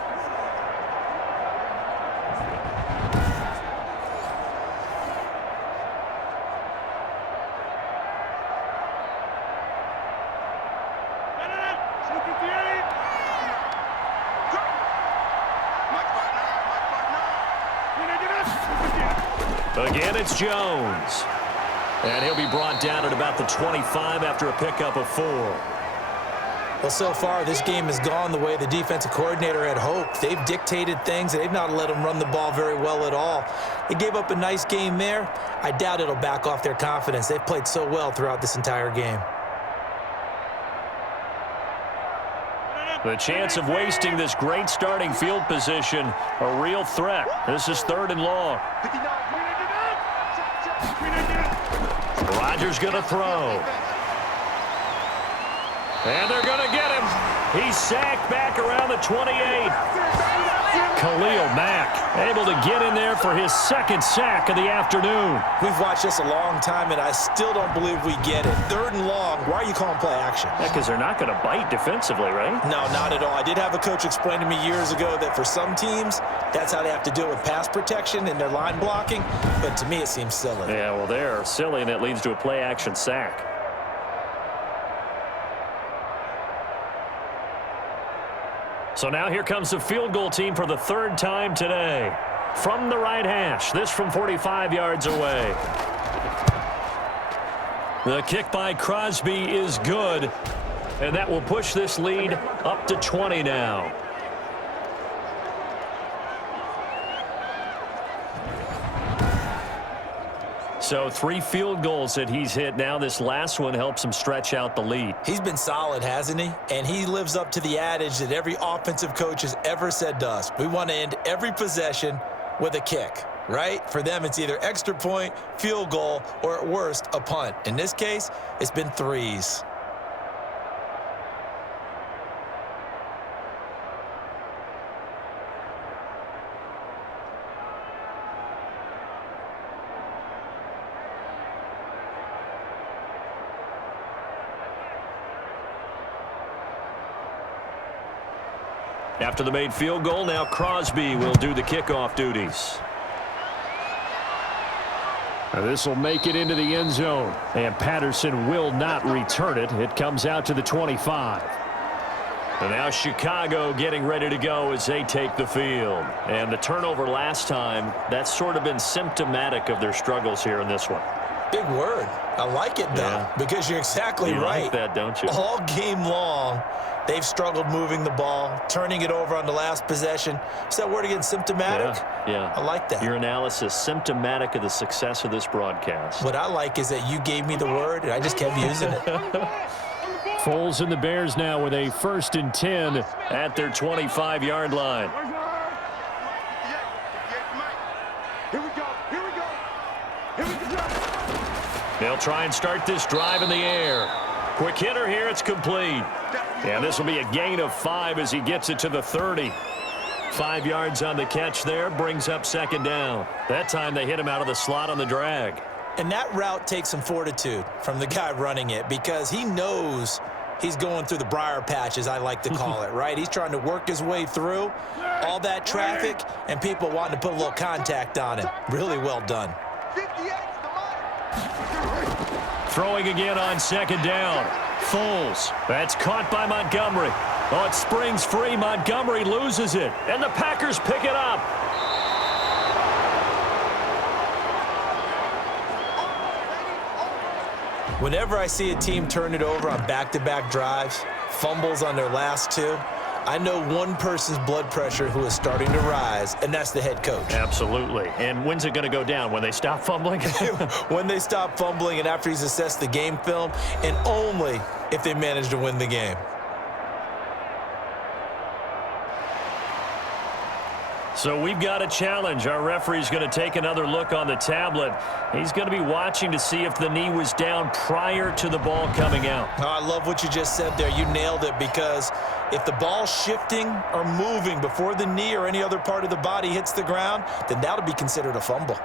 Again, it's Jones. And he'll be brought down at about the 25 after a pickup of 4. Well, so far, this game has gone the way the defensive coordinator had hoped. They've dictated things, and they've not let them run the ball very well at all. They gave up a nice game there. I doubt it'll back off their confidence. They've played so well throughout this entire game. The chance of wasting this great starting field position, a real threat. This is 3rd and long. Rodgers going to throw. And they're going to get him. He's sacked back around the 28. Khalil Mack able to get in there for his second sack of the afternoon. We've watched this a long time, and I still don't believe we get it. 3rd and long, why are you calling play action? Yeah, because they're not going to bite defensively, right? No, not at all. I did have a coach explain to me years ago that for some teams, that's how they have to deal with pass protection and their line blocking, but to me it seems silly. Yeah, well, they're silly, and it leads to a play action sack. So now here comes the field goal team for the 3rd time today. From the right hash, this from 45 yards away. The kick by Crosby is good, and that will push this lead up to 20 now. So 3 field goals that he's hit now. This last one helps him stretch out the lead. He's been solid, hasn't he? And he lives up to the adage that every offensive coach has ever said to us. We want to end every possession with a kick, right? For them, it's either extra point, field goal, or at worst, a punt. In this case, it's been 3s. After the made field goal, now Crosby will do the kickoff duties. This will make it into the end zone, and Patterson will not return it. It comes out to the 25. And now Chicago getting ready to go as they take the field. And the turnover last time, that's sort of been symptomatic of their struggles here in this one. Big word. I like it, though, because you're exactly right. You like that, don't you? All game long, they've struggled moving the ball, turning it over on the last possession. Is that word again, symptomatic? Yeah. I like that. Your analysis, symptomatic of the success of this broadcast. What I like is that you gave me the word, and I just kept using it. Foles and the Bears now with a 1st and 10 at their 25-yard line. Here we go. Here we go. Here we go. They'll try and start this drive in the air. Quick hitter here. It's complete. And this will be a gain of 5 as he gets it to the 30. 5 yards on the catch there. Brings up 2nd down. That time they hit him out of the slot on the drag. And that route takes some fortitude from the guy running it because he knows he's going through the briar patch, as I like to call it, right? He's trying to work his way through all that traffic and people wanting to put a little contact on him. Really well done. Throwing again on 2nd down. Foles. That's caught by Montgomery. Oh, it springs free. Montgomery loses it. And the Packers pick it up. Whenever I see a team turn it over on back-to-back drives, fumbles on their last 2, I know one person's blood pressure who is starting to rise, and that's the head coach. Absolutely. And when's it going to go down? When they stop fumbling? When they stop fumbling and after he's assessed the game film, and only if they manage to win the game. So we've got a challenge. Our referee's going to take another look on the tablet. He's going to be watching to see if the knee was down prior to the ball coming out. Oh, I love what you just said there. You nailed it, because if the ball's shifting or moving before the knee or any other part of the body hits the ground, then that'll be considered a fumble.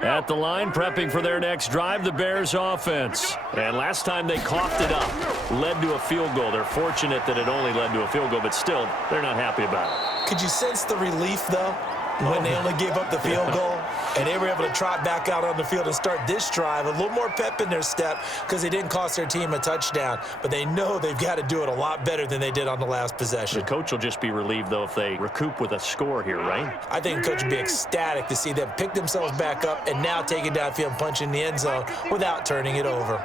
At the line, prepping for their next drive, the Bears offense. And last time they coughed it up, led to a field goal. They're fortunate that it only led to a field goal, but still, they're not happy about it. Could you sense the relief, though, when they only gave up the field goal and they were able to trot back out on the field and start this drive? A little more pep in their step because they didn't cost their team a touchdown, but they know they've got to do it a lot better than they did on the last possession. The coach will just be relieved, though, if they recoup with a score here, right? I think the coach would be ecstatic to see them pick themselves back up and now take it downfield and punch in the end zone without turning it over.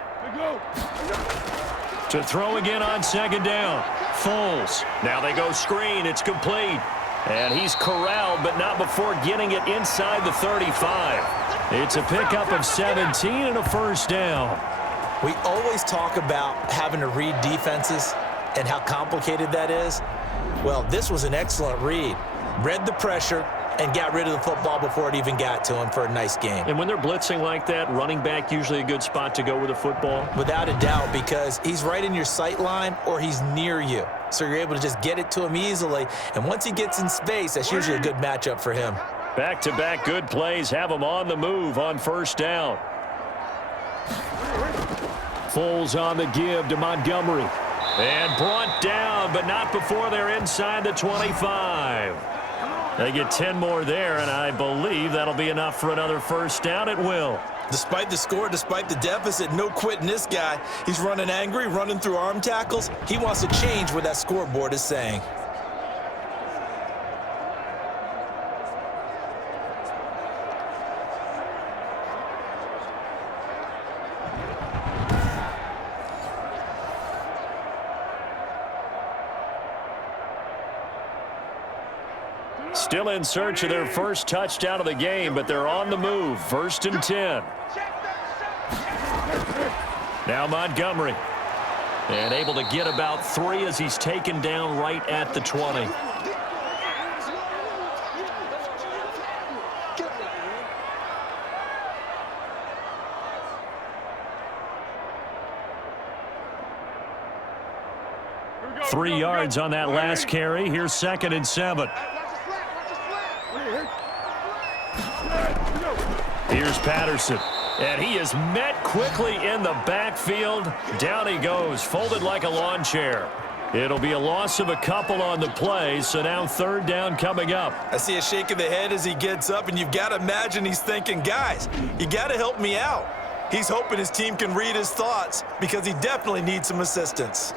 To throw again on 2nd down. Foles. Now they go screen. It's complete. And he's corralled, but not before getting it inside the 35. It's a pickup of 17 and a first down. We always talk about having to read defenses and how complicated that is. Well, this was an excellent read. Read the pressure and got rid of the football before it even got to him for a nice game. And when they're blitzing like that, running back usually a good spot to go with the football? Without a doubt, because he's right in your sight line or he's near you. So you're able to just get it to him easily. And once he gets in space, that's usually a good matchup for him. Back-to-back good plays have him on the move on first down. Foles on the give to Montgomery. And brought down, but not before they're inside the 25. They get 10 more there, and I believe that'll be enough for another first down. It will. Despite the score, despite the deficit, no quitting this guy. He's running angry, running through arm tackles. He wants to change what that scoreboard is saying. Still in search of their first touchdown of the game, but they're on the move. First and 10. Now Montgomery. And able to get about 3 as he's taken down right at the 20. Three yards on that last carry. Here's second and 7. Here's Patterson. And he is met quickly in the backfield. Down he goes, folded like a lawn chair. It'll be a loss of a couple on the play, so now third down coming up. I see a shake of the head as he gets up, and you've got to imagine he's thinking, guys, you got to help me out. He's hoping his team can read his thoughts because he definitely needs some assistance.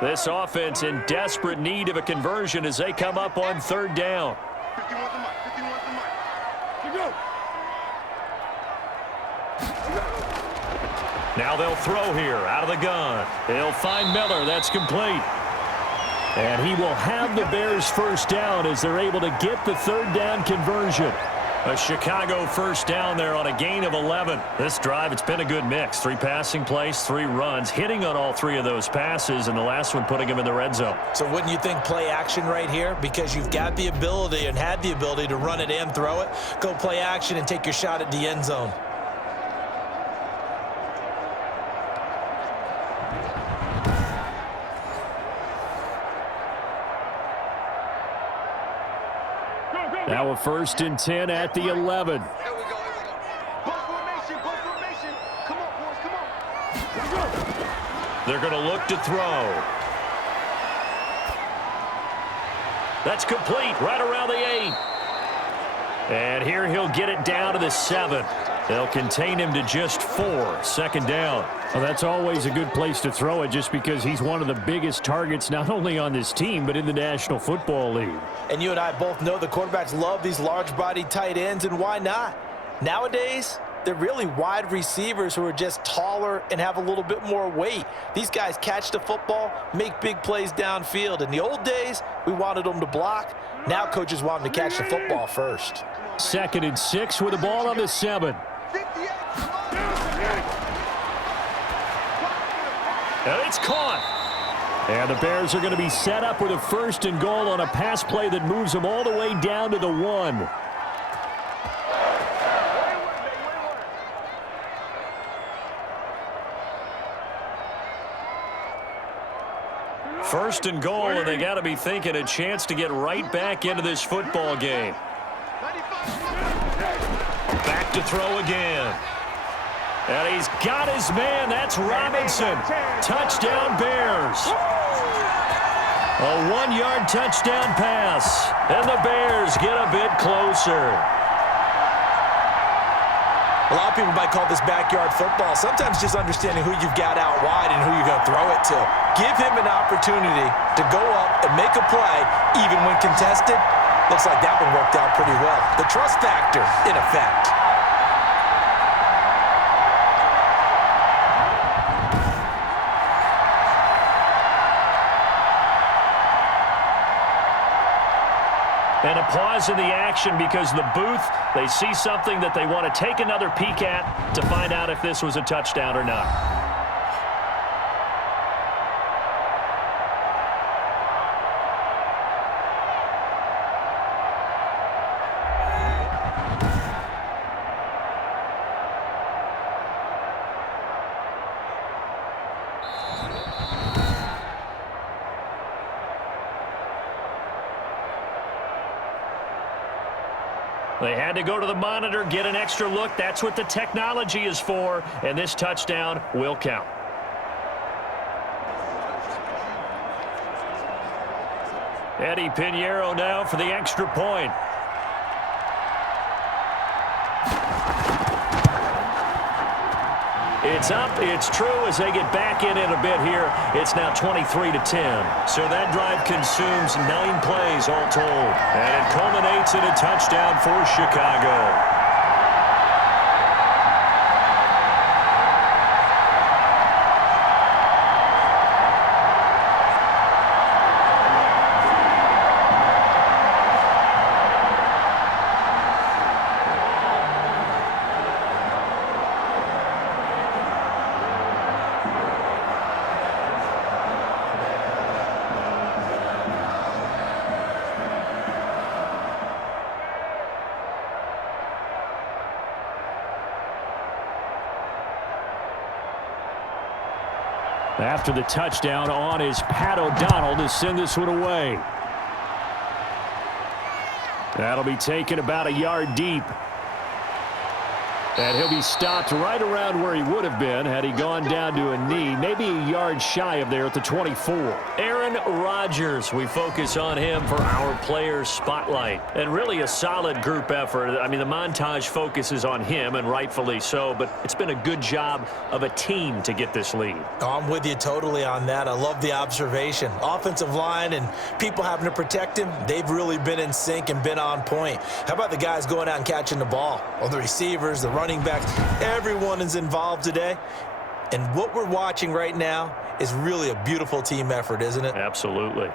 This offense in desperate need of a conversion as they come up on third down. Now they'll throw here out of the gun. They'll find Miller. That's complete. And he will have the Bears first down as they're able to get the third down conversion. A Chicago first down there on a gain of 11. This drive, it's been a good mix. 3 passing plays, 3 runs, hitting on all 3 of those passes, and the last one putting him in the red zone. So wouldn't you think play action right here? Because you've got the ability and had the ability to run it and throw it. Go play action and take your shot at the end zone. Now a first and 10 at the 11. Here we go. Ball formation. Come on, boys, come on. They're going to look to throw. That's complete right around the 8. And here he'll get it down to the 7. They'll contain him to just 4. Second down. Well, that's always a good place to throw it just because he's one of the biggest targets not only on this team but in the National Football League. And you and I both know the quarterbacks love these large-bodied tight ends, and why not? Nowadays, they're really wide receivers who are just taller and have a little bit more weight. These guys catch the football, make big plays downfield. In the old days, we wanted them to block. Now coaches want them to catch the football first. Second and 6 with the ball on the 7. And it's caught. And the Bears are going to be set up with a first and goal on a pass play that moves them all the way down to the 1. First and goal, and they got to be thinking a chance to get right back into this football game. Back to throw again. And he's got his man. That's Robinson. Touchdown, Bears. A 1-yard touchdown pass. And the Bears get a bit closer. A lot of people might call this backyard football. Sometimes just understanding who you've got out wide and who you're going to throw it to. Give him an opportunity to go up and make a play, even when contested. Looks like that one worked out pretty well. The trust factor, in effect. And a pause in the action because the booth, they see something that they want to take another peek at to find out if this was a touchdown or not. They had to go to the monitor, get an extra look. That's what the technology is for, and this touchdown will count. Eddie Pinheiro now for the extra point. It's up, it's true as they get back in a bit here. It's now 23-10. So that drive consumes 9 plays all told. And it culminates in a touchdown for Chicago. After the touchdown on is Pat O'Donnell to send this one away. That'll be taken about a yard deep. And he'll be stopped right around where he would have been had he gone down to a knee, maybe a yard shy of there at the 24. Aaron Rodgers, we focus on him for our Players Spotlight. And really a solid group effort. I mean, the montage focuses on him, and rightfully so, but it's been a good job of a team to get this lead. I'm with you totally on that. I love the observation. Offensive line and people having to protect him, they've really been in sync and been on point. How about the guys going out and catching the ball? Well, the receivers, the running backs, everyone is involved today. And what we're watching right now is really a beautiful team effort, isn't it? Absolutely.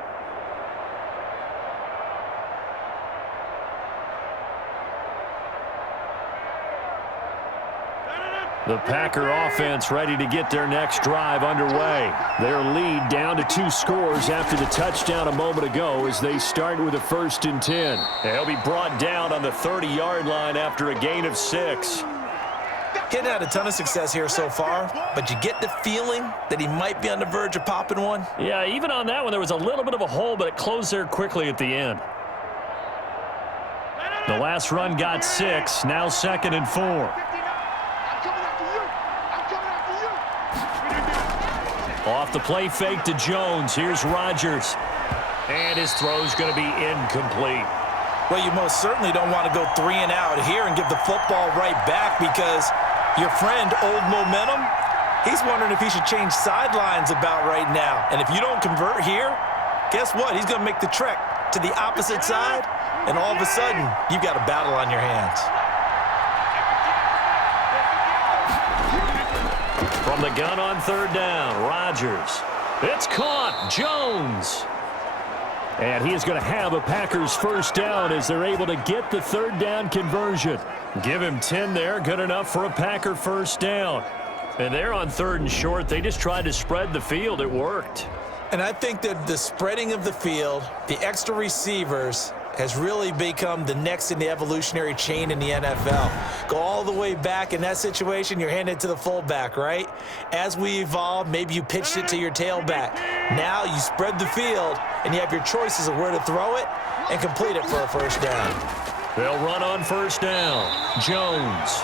The Packer offense ready to get their next drive underway. Their lead down to 2 scores after the touchdown a moment ago as they start with a 1st and 10. They'll be brought down on the 30-yard line after a gain of 6. Getting had a ton of success here so far, but you get the feeling that he might be on the verge of popping one. Yeah, even on that one, there was a little bit of a hole, but it closed there quickly at the end. The last run got 6, now 2nd and 4. Off the play fake to Jones. Here's Rodgers. And his throw's going to be incomplete. Well, you most certainly don't want to go 3 and out here and give the football right back because your friend, Old Momentum, he's wondering if he should change sidelines about right now. And if you don't convert here, guess what? He's going to make the trek to the opposite side, and all of a sudden, you've got a battle on your hands. From the gun on 3rd down, Rodgers. It's caught. Jones. And he is going to have a Packers 1st down as they're able to get the 3rd down conversion. Give him 10 there. Good enough for a Packer 1st down. And they're on 3rd and short. They just tried to spread the field. It worked. And I think that the spreading of the field, the extra receivers, has really become the next in the evolutionary chain in the NFL. Go all the way back in that situation, you're handed to the fullback, right? As we evolve, maybe you pitched it to your tailback. Now you spread the field, and you have your choices of where to throw it and complete it for a 1st down. They'll run on 1st down. Jones.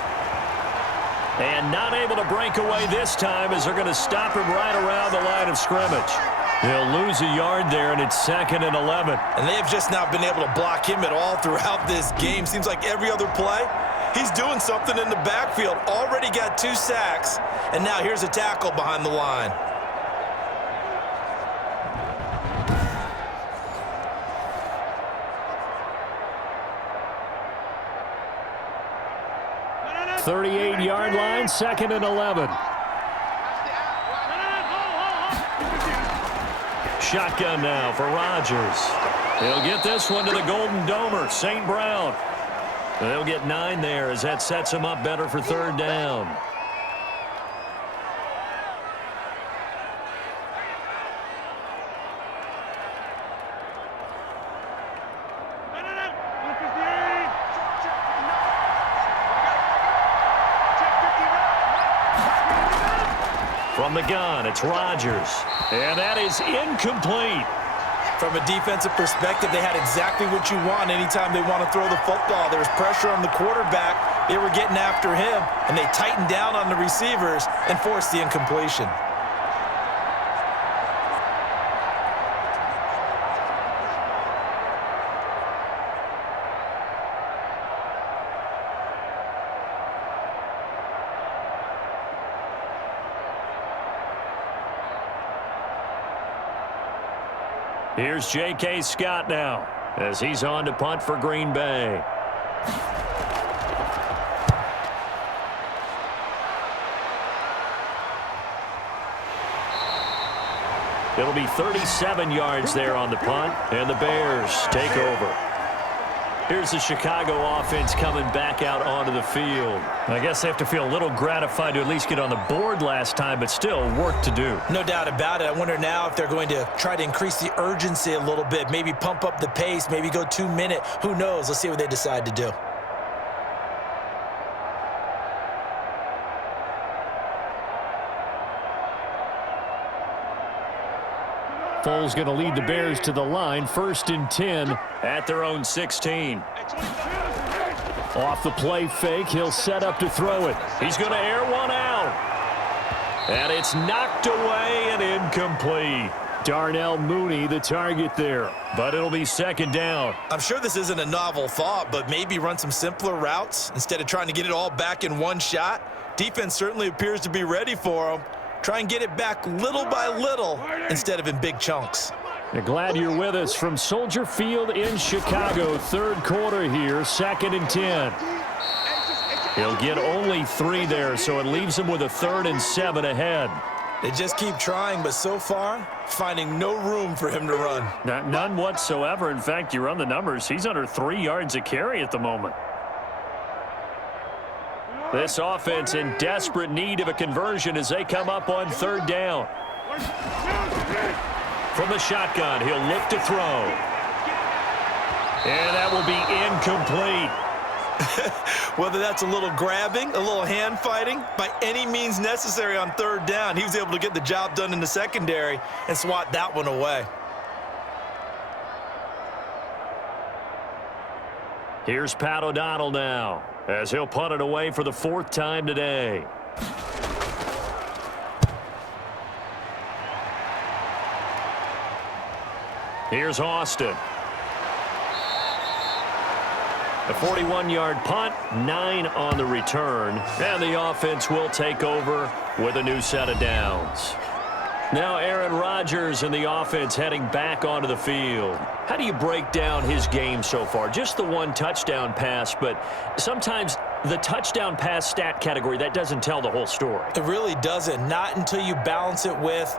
And not able to break away this time as they're going to stop him right around the line of scrimmage. They'll lose a yard there, and it's 2nd and 11. And they have just not been able to block him at all throughout this game. Seems like every other play, he's doing something in the backfield. Already got 2 sacks, and now here's a tackle behind the line. 38-yard line, 2nd and 11. Shotgun now for Rodgers. He'll get this one to the Golden Domer, St. Brown. They'll get 9 there as that sets him up better for 3rd down. From the gun, it's Rodgers. And that is incomplete. From a defensive perspective, they had exactly what you want anytime they want to throw the football. There was pressure on the quarterback. They were getting after him, and they tightened down on the receivers and forced the incompletion. Here's J.K. Scott now as he's on to punt for Green Bay. It'll be 37 yards there on the punt, and the Bears take over. Here's the Chicago offense coming back out onto the field. I guess they have to feel a little gratified to at least get on the board last time, but still work to do. No doubt about it. I wonder now if they're going to try to increase the urgency a little bit, maybe pump up the pace, maybe go 2-minute. Who knows? Let's see what they decide to do. Foles going to lead the Bears to the line, 1st and 10. At their own 16. Off the play fake, he'll set up to throw it. He's going to air one out. And it's knocked away and incomplete. Darnell Mooney, the target there. But it'll be 2nd down. I'm sure this isn't a novel thought, but maybe run some simpler routes instead of trying to get it all back in one shot. Defense certainly appears to be ready for them. Try and get it back little by little instead of in big chunks. We're glad you're with us from Soldier Field in Chicago. 3rd quarter here, 2nd and 10. He'll get only 3 there, so it leaves him with a 3rd and 7 ahead. They just keep trying, but so far, finding no room for him to run. None whatsoever. In fact, you run the numbers, he's under 3 yards a carry at the moment. This offense in desperate need of a conversion as they come up on 3rd down. From the shotgun, he'll look to throw. And that will be incomplete. Whether that's a little grabbing, a little hand fighting, by any means necessary on 3rd down, he was able to get the job done in the secondary and swat that one away. Here's Pat O'Donnell now as he'll punt it away for the 4th time today. Here's Austin. A 41-yard punt, 9 on the return, and the offense will take over with a new set of downs. Now Aaron Rodgers and the offense heading back onto the field. How do you break down his game so far? Just the 1 touchdown pass, but sometimes the touchdown pass stat category, that doesn't tell the whole story. It really doesn't, not until you balance it with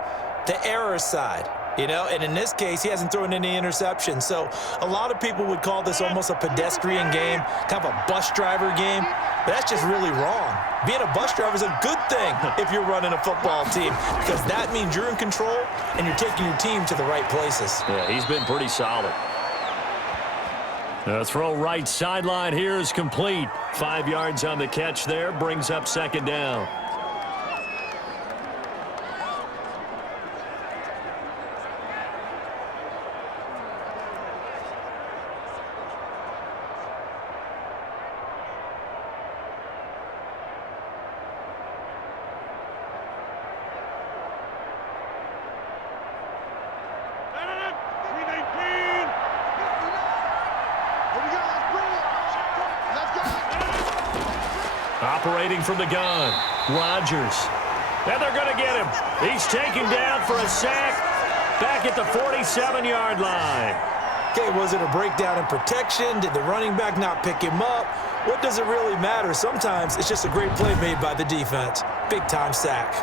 the error side. You know, and in this case, he hasn't thrown any interceptions. So a lot of people would call this almost a pedestrian game, kind of a bus driver game. But that's just really wrong. Being a bus driver is a good thing if you're running a football team, because that means you're in control and you're taking your team to the right places. Yeah, he's been pretty solid. The throw right sideline here is complete. 5 yards on the catch there, brings up 2nd down. Operating from the gun, Rodgers. And they're going to get him. He's taken down for a sack back at the 47-yard line. Okay, was it a breakdown in protection? Did the running back not pick him up? what does it really matter? Sometimes it's just a great play made by the defense. Big-time sack.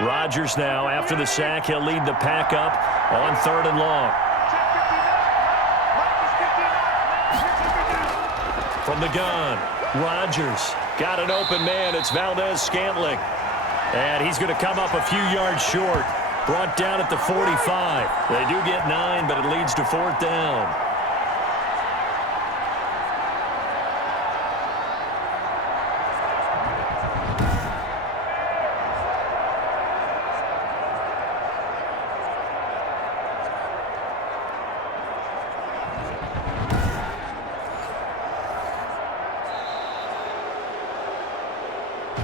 Rodgers now, after the sack, he'll lead the pack up on 3rd and long. From the gun, Rodgers got an open man. It's Valdez-Scantling. And he's going to come up a few yards short. Brought down at the 45. They do get 9, but it leads to 4th down.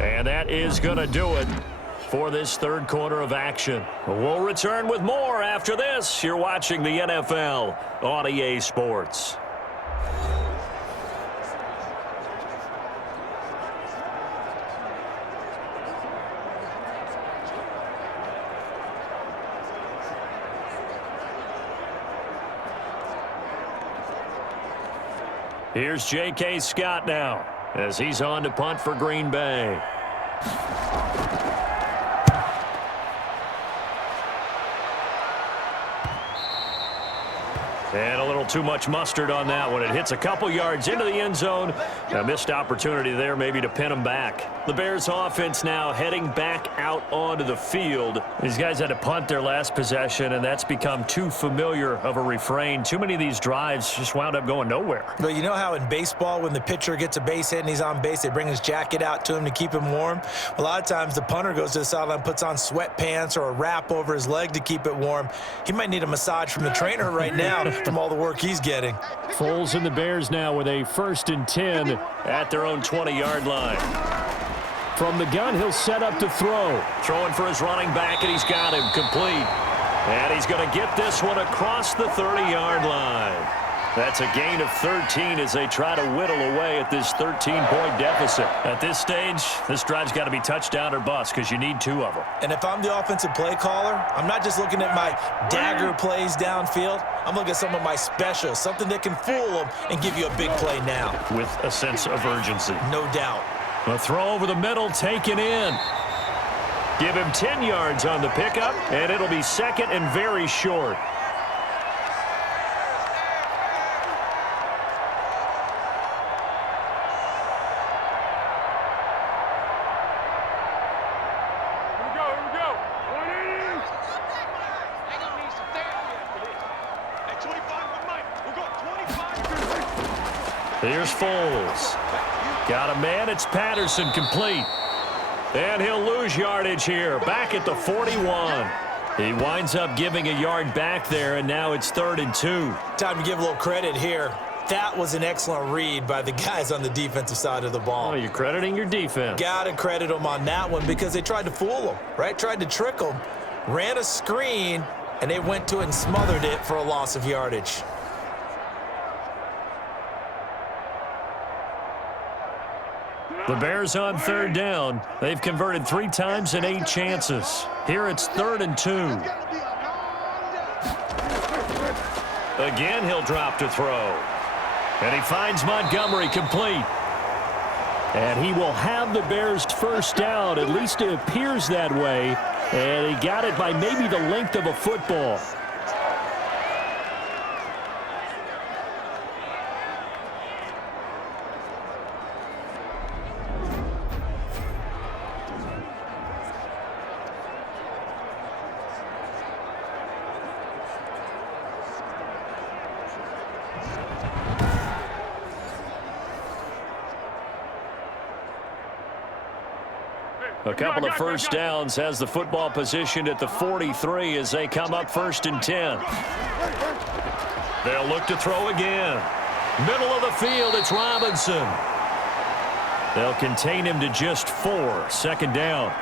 And that is going to do it for this 3rd quarter of action. We'll return with more after this. You're watching the NFL on EA Sports. Here's J.K. Scott now as he's on to punt for Green Bay. And a little too much mustard on that one. It hits a couple yards into the end zone. A missed opportunity there maybe to pin him back. The Bears offense now heading back out onto the field. These guys had to punt their last possession, and that's become too familiar of a refrain. Too many of these drives just wound up going nowhere. But you know how in baseball when the pitcher gets a base hit and he's on base, they bring his jacket out to him to keep him warm? A lot of times the punter goes to the sideline, puts on sweatpants or a wrap over his leg to keep it warm. He might need a massage from the trainer right now from all the work he's getting. Foles and the Bears now with a 1st and 10 at their own 20-yard line. From the gun, he'll set up to throw. Throwing for his running back, and he's got him complete. And he's going to get this one across the 30-yard line. That's a gain of 13 as they try to whittle away at this 13-point deficit. At this stage, this drive's got to be touchdown or bust because you need 2 of them. And if I'm the offensive play caller, I'm not just looking at my dagger plays downfield. I'm looking at some of my specials, something that can fool them and give you a big play now. With a sense of urgency. No doubt. A throw over the middle, taken in. Give him 10 yards on the pickup, and it'll be 2nd and very short. Here's Foles. Got a man. It's Patterson complete. And he'll lose yardage here. Back at the 41. He winds up giving a yard back there, and now it's 3rd and 2. Time to give a little credit here. That was an excellent read by the guys on the defensive side of the ball. Oh, you're crediting your defense. Got to credit them on that one because they tried to fool them, right? Tried to trick them. Ran a screen, and they went to it and smothered it for a loss of yardage. The Bears on 3rd down. They've converted 3 times in 8 chances. Here it's 3rd and 2. Again, he'll drop to throw. And he finds Montgomery complete. And he will have the Bears' first down. At least it appears that way. And he got it by maybe the length of a football. A couple of first downs has the football positioned at the 43 as they come up 1st and 10. They'll look to throw again. Middle of the field, it's Robinson. They'll contain him to just 4. 2nd down.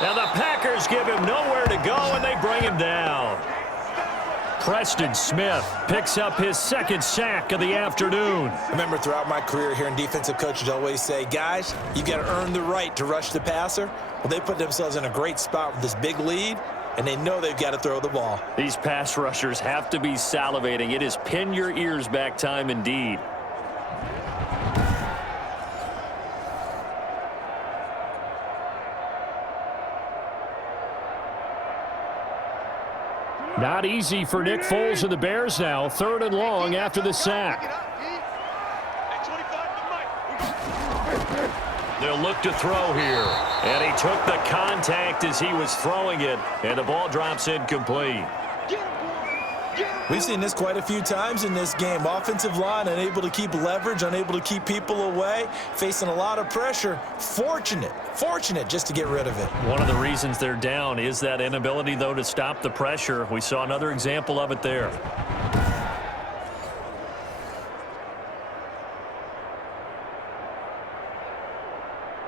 Now the Packers give him nowhere to go, and they bring him down. Preston Smith picks up his second sack of the afternoon. I remember throughout my career hearing defensive coaches always say, guys, you got to earn the right to rush the passer. Well, they put themselves in a great spot with this big lead, and they know they've got to throw the ball. These pass rushers have to be salivating. It is pin your ears back time indeed. Not easy for Nick Foles and the Bears now. 3rd and long after the sack. They'll look to throw here. And he took the contact as he was throwing it. And the ball drops incomplete. We've seen this quite a few times in this game. Offensive line unable to keep leverage, unable to keep people away, facing a lot of pressure. Fortunate just to get rid of it. One of the reasons they're down is that inability, though, to stop the pressure. We saw another example of it there.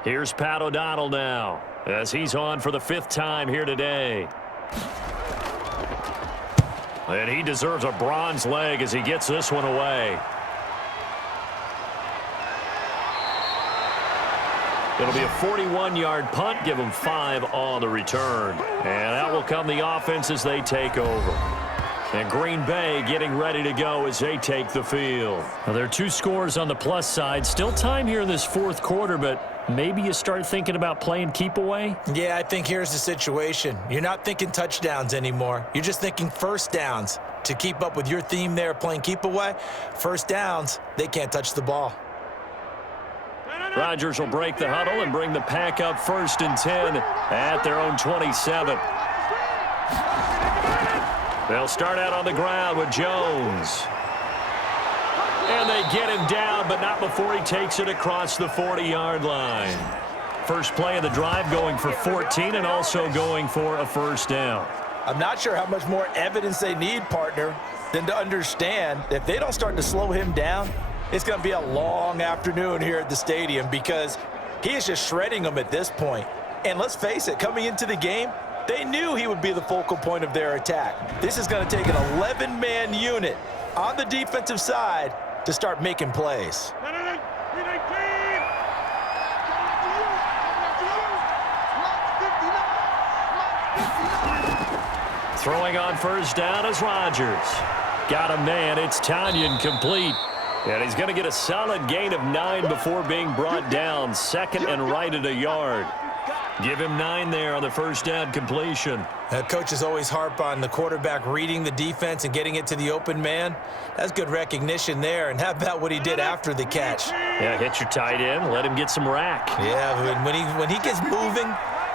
Here's Pat O'Donnell now as he's on for the 5th time here today. And he deserves a bronze leg as he gets this one away. It'll be a 41-yard punt, give them 5 on the return. And out will come the offense as they take over. And Green Bay getting ready to go as they take the field. Now, there are 2 scores on the plus side. Still time here in this 4th quarter, but maybe you start thinking about playing keep away? Yeah, I think here's the situation. You're not thinking touchdowns anymore. You're just thinking first downs. To keep up with your theme there, playing keep away, first downs, they can't touch the ball. Rodgers will break the huddle and bring the pack up 1st and 10 at their own 27. They'll start out on the ground with Jones. And they get him down, but not before he takes it across the 40-yard line. First play of the drive going for 14 and also going for a first down. I'm not sure how much more evidence they need, partner, than to understand if they don't start to slow him down, it's going to be a long afternoon here at the stadium because he is just shredding them at this point. And let's face it, coming into the game, they knew he would be the focal point of their attack. This is going to take an 11-man unit on the defensive side to start making plays. Throwing on first down is Rodgers. Got a man. It's Tanyan complete. And he's going to get a solid gain of 9 before being brought down. 2nd and right at a yard. Give him 9 there on the first down completion. Coaches always harp on the quarterback reading the defense and getting it to the open man. That's good recognition there. And how about what he did after the catch? Yeah, hit your tight end. Let him get some rack. Yeah, when he gets moving,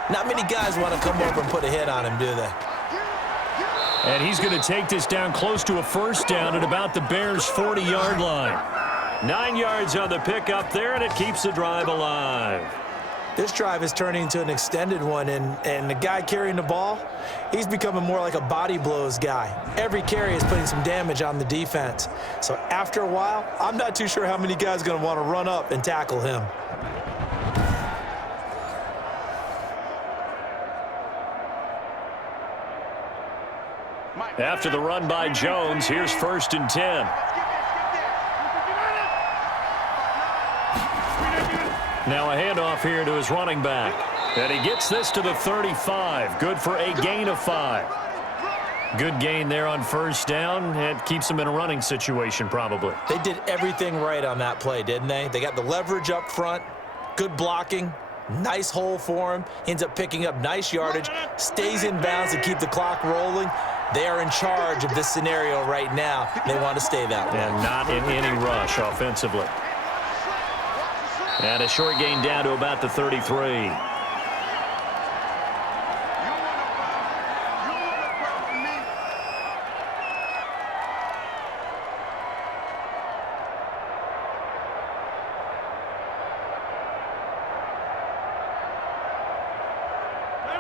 not many guys want to come over and put a hit on him, do they? And he's going to take this down close to a first down at about the Bears' 40-yard line. 9 yards on the pickup there, and it keeps the drive alive. This drive is turning into an extended one, and the guy carrying the ball, he's becoming more like a body blows guy. Every carry is putting some damage on the defense. So after a while, I'm not too sure how many guys are going to want to run up and tackle him. After the run by Jones, here's 1st and 10. Now a handoff here to his running back. And he gets this to the 35. Good for a gain of 5. Good gain there on first down. It keeps him in a running situation probably. They did everything right on that play, didn't they? They got the leverage up front, good blocking, nice hole for him. Ends up picking up nice yardage, stays in bounds to keep the clock rolling. They are in charge of this scenario right now. They want to stay that way. And not in any rush offensively. And a short gain down to about the 33.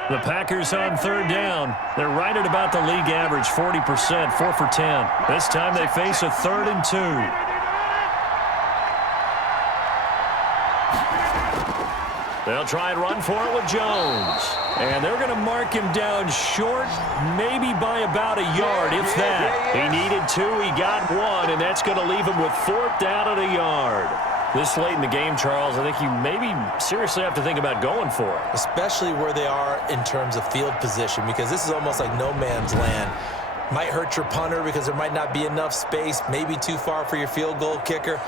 The Packers on 3rd down. They're right at about the league average, 40%, 4 for 10. This time they face a 3rd and 2. They'll try and run for it with Jones. And they're going to mark him down short, maybe by about a yard, if that. He needed 2, he got 1, and that's going to leave him with 4th down and a yard. This late in the game, Charles, I think you maybe seriously have to think about going for it. Especially where they are in terms of field position, because this is almost like no man's land. Might hurt your punter because there might not be enough space, maybe too far for your field goal kicker.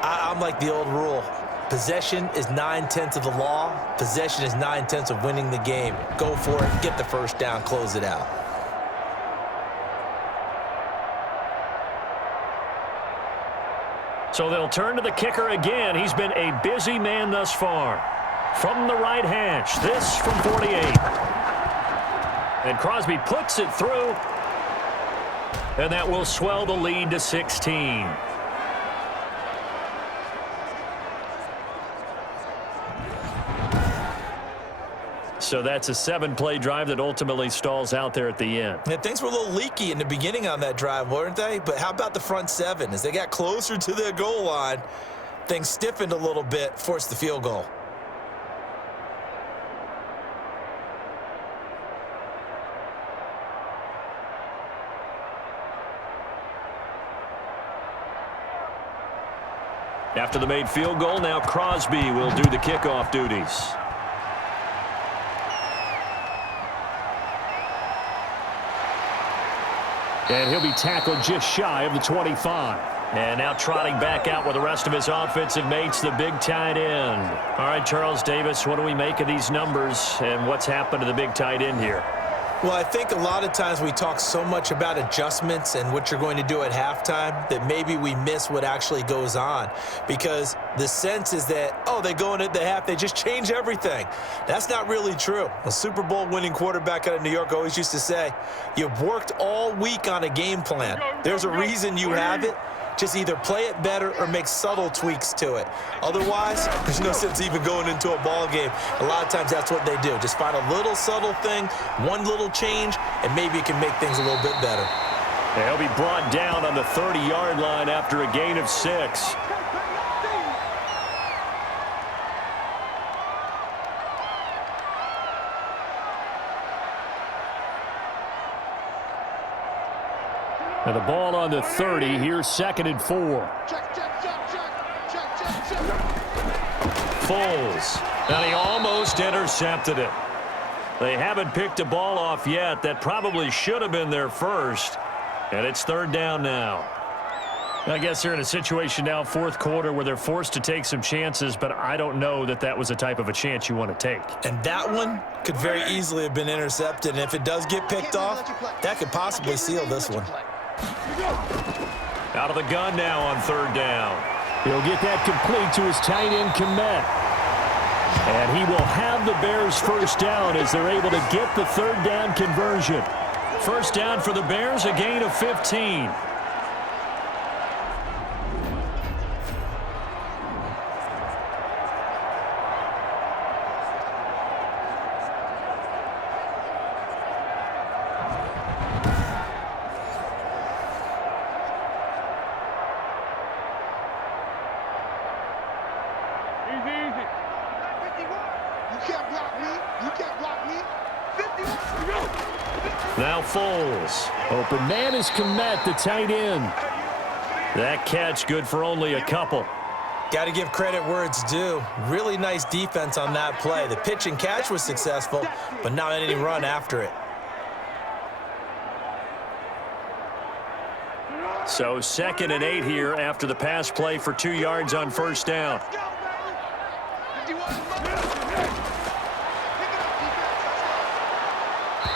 I'm like the old rule. Possession is 9/10 of the law. Possession is 9/10 of winning the game. Go for it, get the first down, close it out. So they'll turn to the kicker again. He's been a busy man thus far. From the right hash, this from 48. And Crosby puts it through. And that will swell the lead to 16. So that's a 7-play drive that ultimately stalls out there at the end. Yeah, things were a little leaky in the beginning on that drive, weren't they? But how about the front 7? As they got closer to their goal line, things stiffened a little bit, forced the field goal. After the made field goal, now Crosby will do the kickoff duties. And he'll be tackled just shy of the 25. And now trotting back out with the rest of his offensive mates, the big tight end. All right, Charles Davis, what do we make of these numbers, and what's happened to the big tight end here? Well, I think a lot of times we talk so much about adjustments and what you're going to do at halftime that maybe we miss what actually goes on, because the sense is that, oh, they go in at the half, they just change everything. That's not really true. A Super Bowl winning quarterback out of New York always used to say, you've worked all week on a game plan. There's a reason you have it. Just either play it better or make subtle tweaks to it. Otherwise, there's no sense even going into a ball game. A lot of times that's what they do. Just find a little subtle thing, one little change, and maybe it can make things a little bit better. He'll be brought down on the 30-yard line after a gain of 6. And the ball on the 30. Here's 2nd and 4. Foles. And he almost intercepted it. They haven't picked a ball off yet. That probably should have been their first. And it's 3rd down now. I guess they're in a situation now, 4th quarter, where they're forced to take some chances, but I don't know that that was the type of a chance you want to take. And that one could very easily have been intercepted. And if it does get picked off, that could possibly seal this one. Out of the gun now on 3rd down. He'll get that complete to his tight end, Komet. And he will have the Bears first down as they're able to get the 3rd down conversion. First down for the Bears, a gain of 15. Now Foles. Open man is Komet, the tight end. That catch good for only a couple. Got to give credit where it's due. Really nice defense on that play. The pitch and catch was successful, but not any run after it. So 2nd and 8 here after the pass play for 2 yards on first down.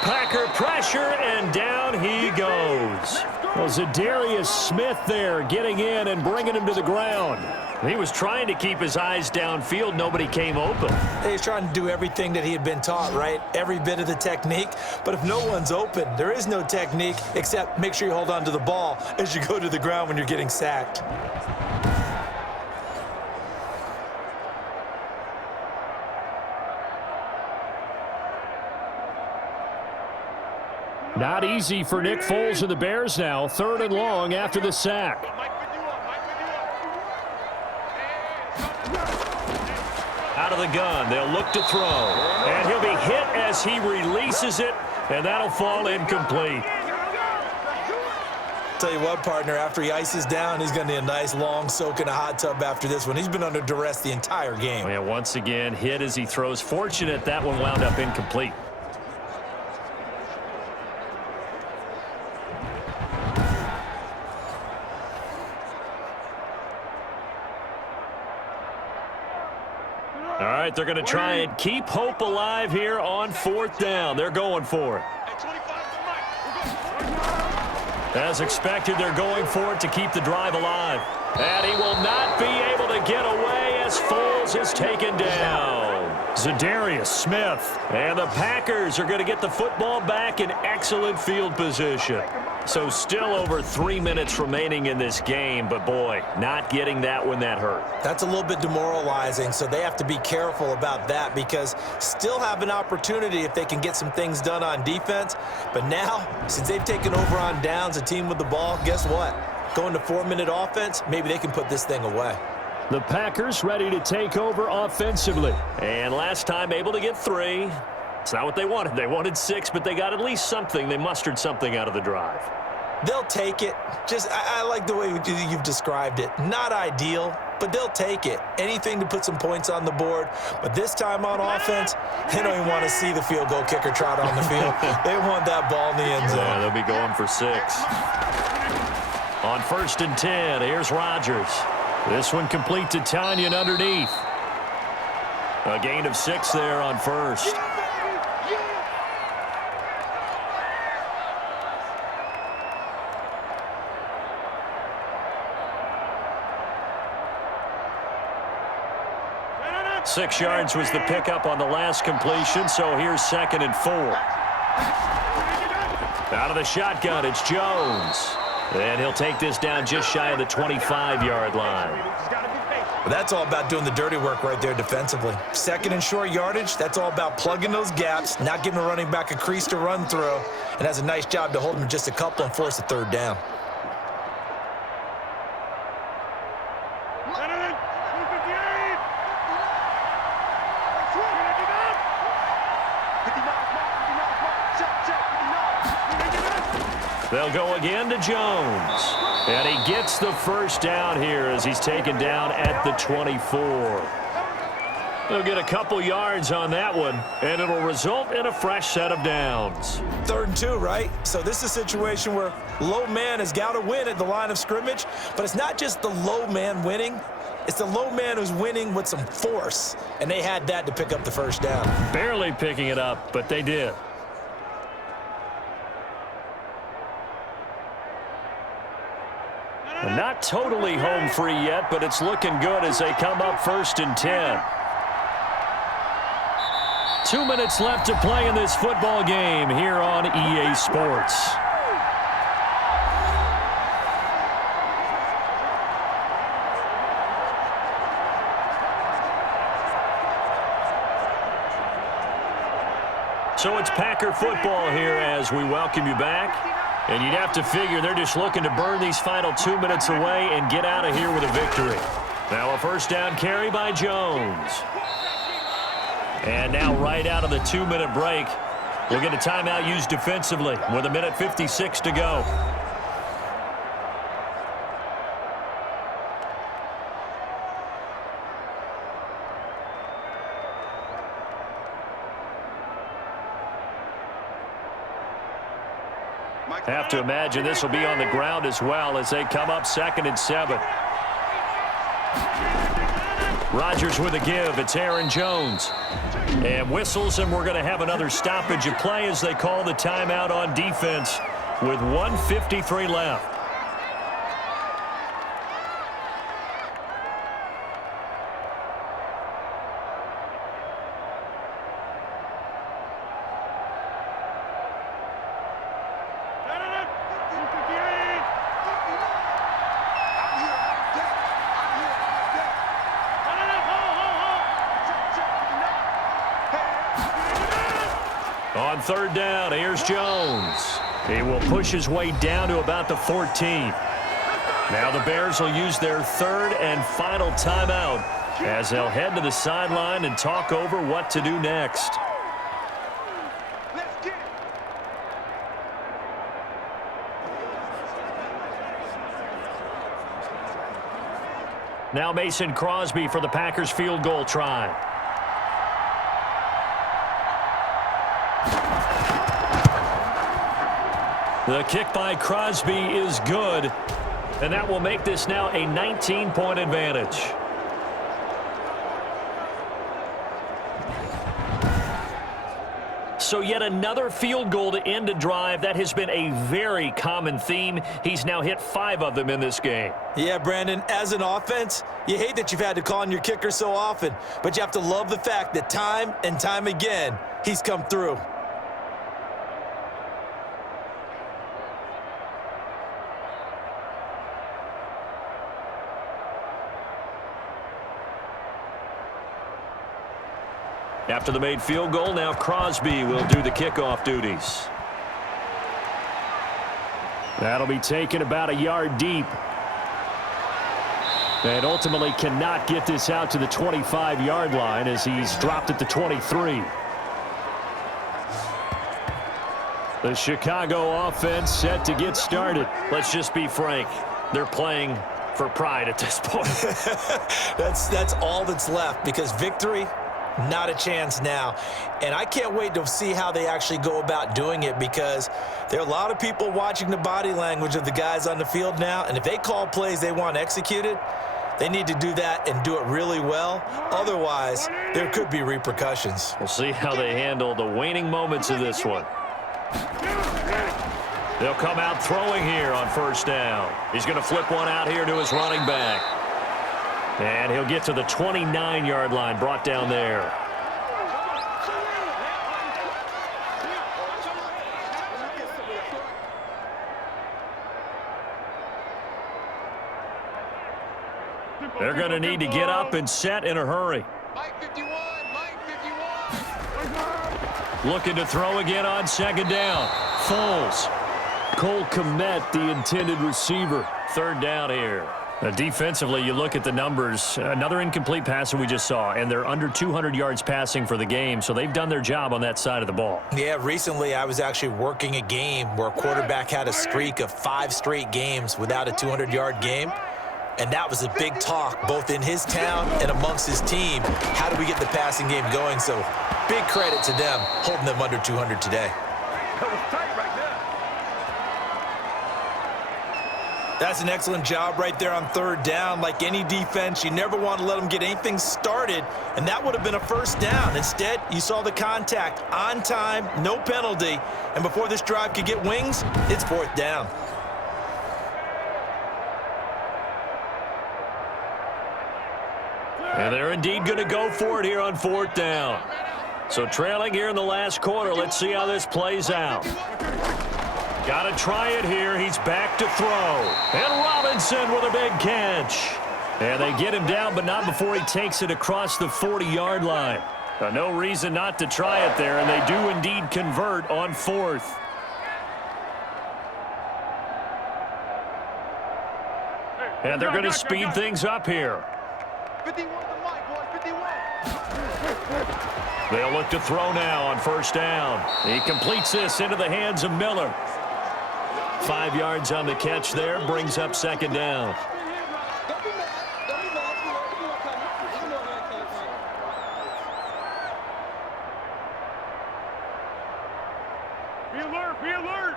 Packer pressure, and down he goes. Well, Zadarius Smith there getting in and bringing him to the ground. He was trying to keep his eyes downfield. Nobody came open. He's trying to do everything that he had been taught, right? Every bit of the technique. But if no one's open, there is no technique except make sure you hold on to the ball as you go to the ground when you're getting sacked. Not easy for Nick Foles and the Bears now. 3rd and long after the sack. out of the gun. They'll look to throw. And he'll be hit as he releases it, and that'll fall incomplete. Tell you what, partner, after he ices down, he's going to need a nice long soak in a hot tub after this one. He's been under duress the entire game. Yeah, once again, hit as he throws. Fortunate that one wound up incomplete. All right, they're going to try and keep hope alive here on 4th down. They're going for it. As expected, they're going for it to keep the drive alive. And he will not be able to get away as Foles is taken down. Zadarius Smith. And the Packers are going to get the football back in excellent field position. So still over 3 minutes remaining in this game, but boy, not getting that when that hurt. That's a little bit demoralizing, so they have to be careful about that because still have an opportunity if they can get some things done on defense. But now, since they've taken over on downs, a team with the ball, guess what? Going to 4-minute offense, maybe they can put this thing away. The Packers ready to take over offensively. And last time able to get 3. It's not what they wanted. They wanted 6, but they got at least something. They mustered something out of the drive. They'll take it. I like the way you've described it. Not ideal, but they'll take it. Anything to put some points on the board. But this time on offense, they don't even want to see the field goal kicker trot on the field. They want that ball in the end zone. Yeah, they'll be going for 6. On 1st and 10, here's Rodgers. This one complete to Tanyan underneath. A gain of 6 there on 1st. Six yards was the pickup on the last completion, so here's 2nd and 4. Out of the shotgun, it's Jones. And he'll take this down just shy of the 25-yard line. Well, that's all about doing the dirty work right there defensively. 2nd and short yardage, that's all about plugging those gaps, not giving a running back a crease to run through, and has a nice job to hold him just a couple and force a 3rd down. They'll go again to Jones. And he gets the 1st down here as he's taken down at the 24. They'll get a couple yards on that one, and it'll result in a fresh set of downs. 3rd and 2, right? So this is a situation where low man has got to win at the line of scrimmage, but it's not just the low man winning. It's the low man who's winning with some force, and they had that to pick up the 1st down. Barely picking it up, but they did. Not totally home free yet, but it's looking good as they come up 1st and 10. 2 minutes left to play in this football game here on EA Sports. So it's Packer football here as we welcome you back. And you'd have to figure they're just looking to burn these final 2 minutes away and get out of here with a victory. Now a 1st down carry by Jones. And now right out of the 2-minute break, we'll get a timeout used defensively with 1:56 to go. Have to imagine this will be on the ground as well as they come up 2nd and 7. Rodgers with a give. It's Aaron Jones. And whistles, and we're going to have another stoppage of play as they call the timeout on defense with 1:53 left. On 3rd down, here's Jones. He will push his way down to about the 14. Now the Bears will use their 3rd and final timeout as they'll head to the sideline and talk over what to do next. Let's get it. Now Mason Crosby for the Packers field goal try. The kick by Crosby is good, and that will make this now a 19-point advantage. So yet another field goal to end a drive. That has been a very common theme. He's now hit 5 of them in this game. Yeah, Brandon, as an offense, you hate that you've had to call on your kicker so often, but you have to love the fact that time and time again, he's come through. After the made field goal, now Crosby will do the kickoff duties. That'll be taken about a yard deep. And ultimately cannot get this out to the 25-yard line as he's dropped at the 23. The Chicago offense set to get started. Let's just be frank. They're playing for pride at this point. That's all that's left, because victory, not a chance now. And I can't wait to see how they actually go about doing it, because there are a lot of people watching the body language of the guys on the field now, and if they call plays they want executed, they need to do that and do it really well. Otherwise, there could be repercussions. We'll see how they handle the waning moments of this one. They'll come out throwing here on first down. He's going to flip one out here to his running back. And he'll get to the 29-yard line, brought down there. They're going to need to get up and set in a hurry. Mike 51, Mike 51. Looking to throw again on second down. Foles. Cole Kmet, the intended receiver. Third down here. Defensively, you look at the numbers. Another incomplete pass that we just saw, and they're under 200 yards passing for the game, so they've done their job on that side of the ball. Yeah, recently I was actually working a game where a quarterback had a streak of 5 straight games without a 200-yard game, and that was a big talk both in his town and amongst his team. How do we get the passing game going? So big credit to them holding them under 200 today. That was tight right there. That's an excellent job right there on third down. Like any defense, you never want to let them get anything started, and that would have been a first down. Instead, you saw the contact on time, no penalty, and before this drive could get wings, it's fourth down. And they're indeed going to go for it here on fourth down. So trailing here in the last quarter, let's see how this plays out. Got to try it here. He's back to throw. And Robinson with a big catch. And they get him down, but not before he takes it across the 40-yard line. No reason not to try it there, and they do indeed convert on fourth. And they're going to speed things up here. 51 to Mike, boys, 51. They'll look to throw now on first down. He completes this into the hands of Miller. 5 yards on the catch there, brings up second down. Be alert, be alert.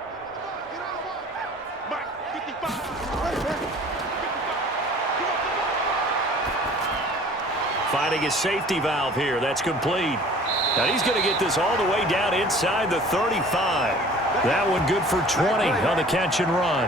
Mike 55. Finding his safety valve here. That's complete. Now he's going to get this all the way down inside the 35. That one good for 20 on the catch and run.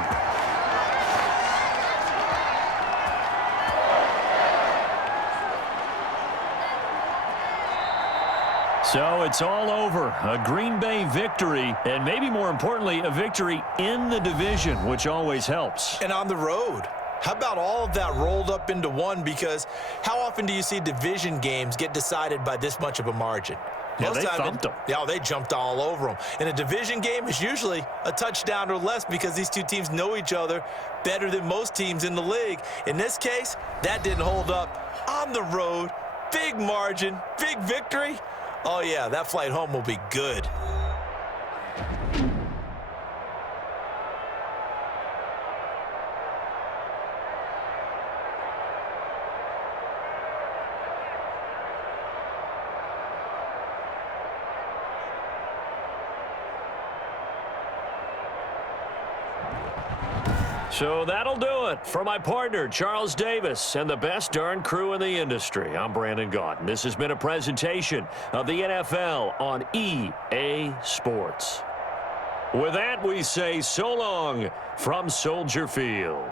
So it's all over. A Green Bay victory, and maybe more importantly, a victory in the division, which always helps. And on the road. How about all of that rolled up into one? Because how often do you see division games get decided by this much of a margin? Yeah, they thumped them. Yeah, they jumped all over them. In a division game, it's usually a touchdown or less because these two teams know each other better than most teams in the league. In this case, that didn't hold up. On the road, big margin, big victory. Oh, yeah, that flight home will be good. So that'll do it for my partner, Charles Davis, and the best darn crew in the industry. I'm Brandon Gaudin. This has been a presentation of the NFL on EA Sports. With that, we say so long from Soldier Field.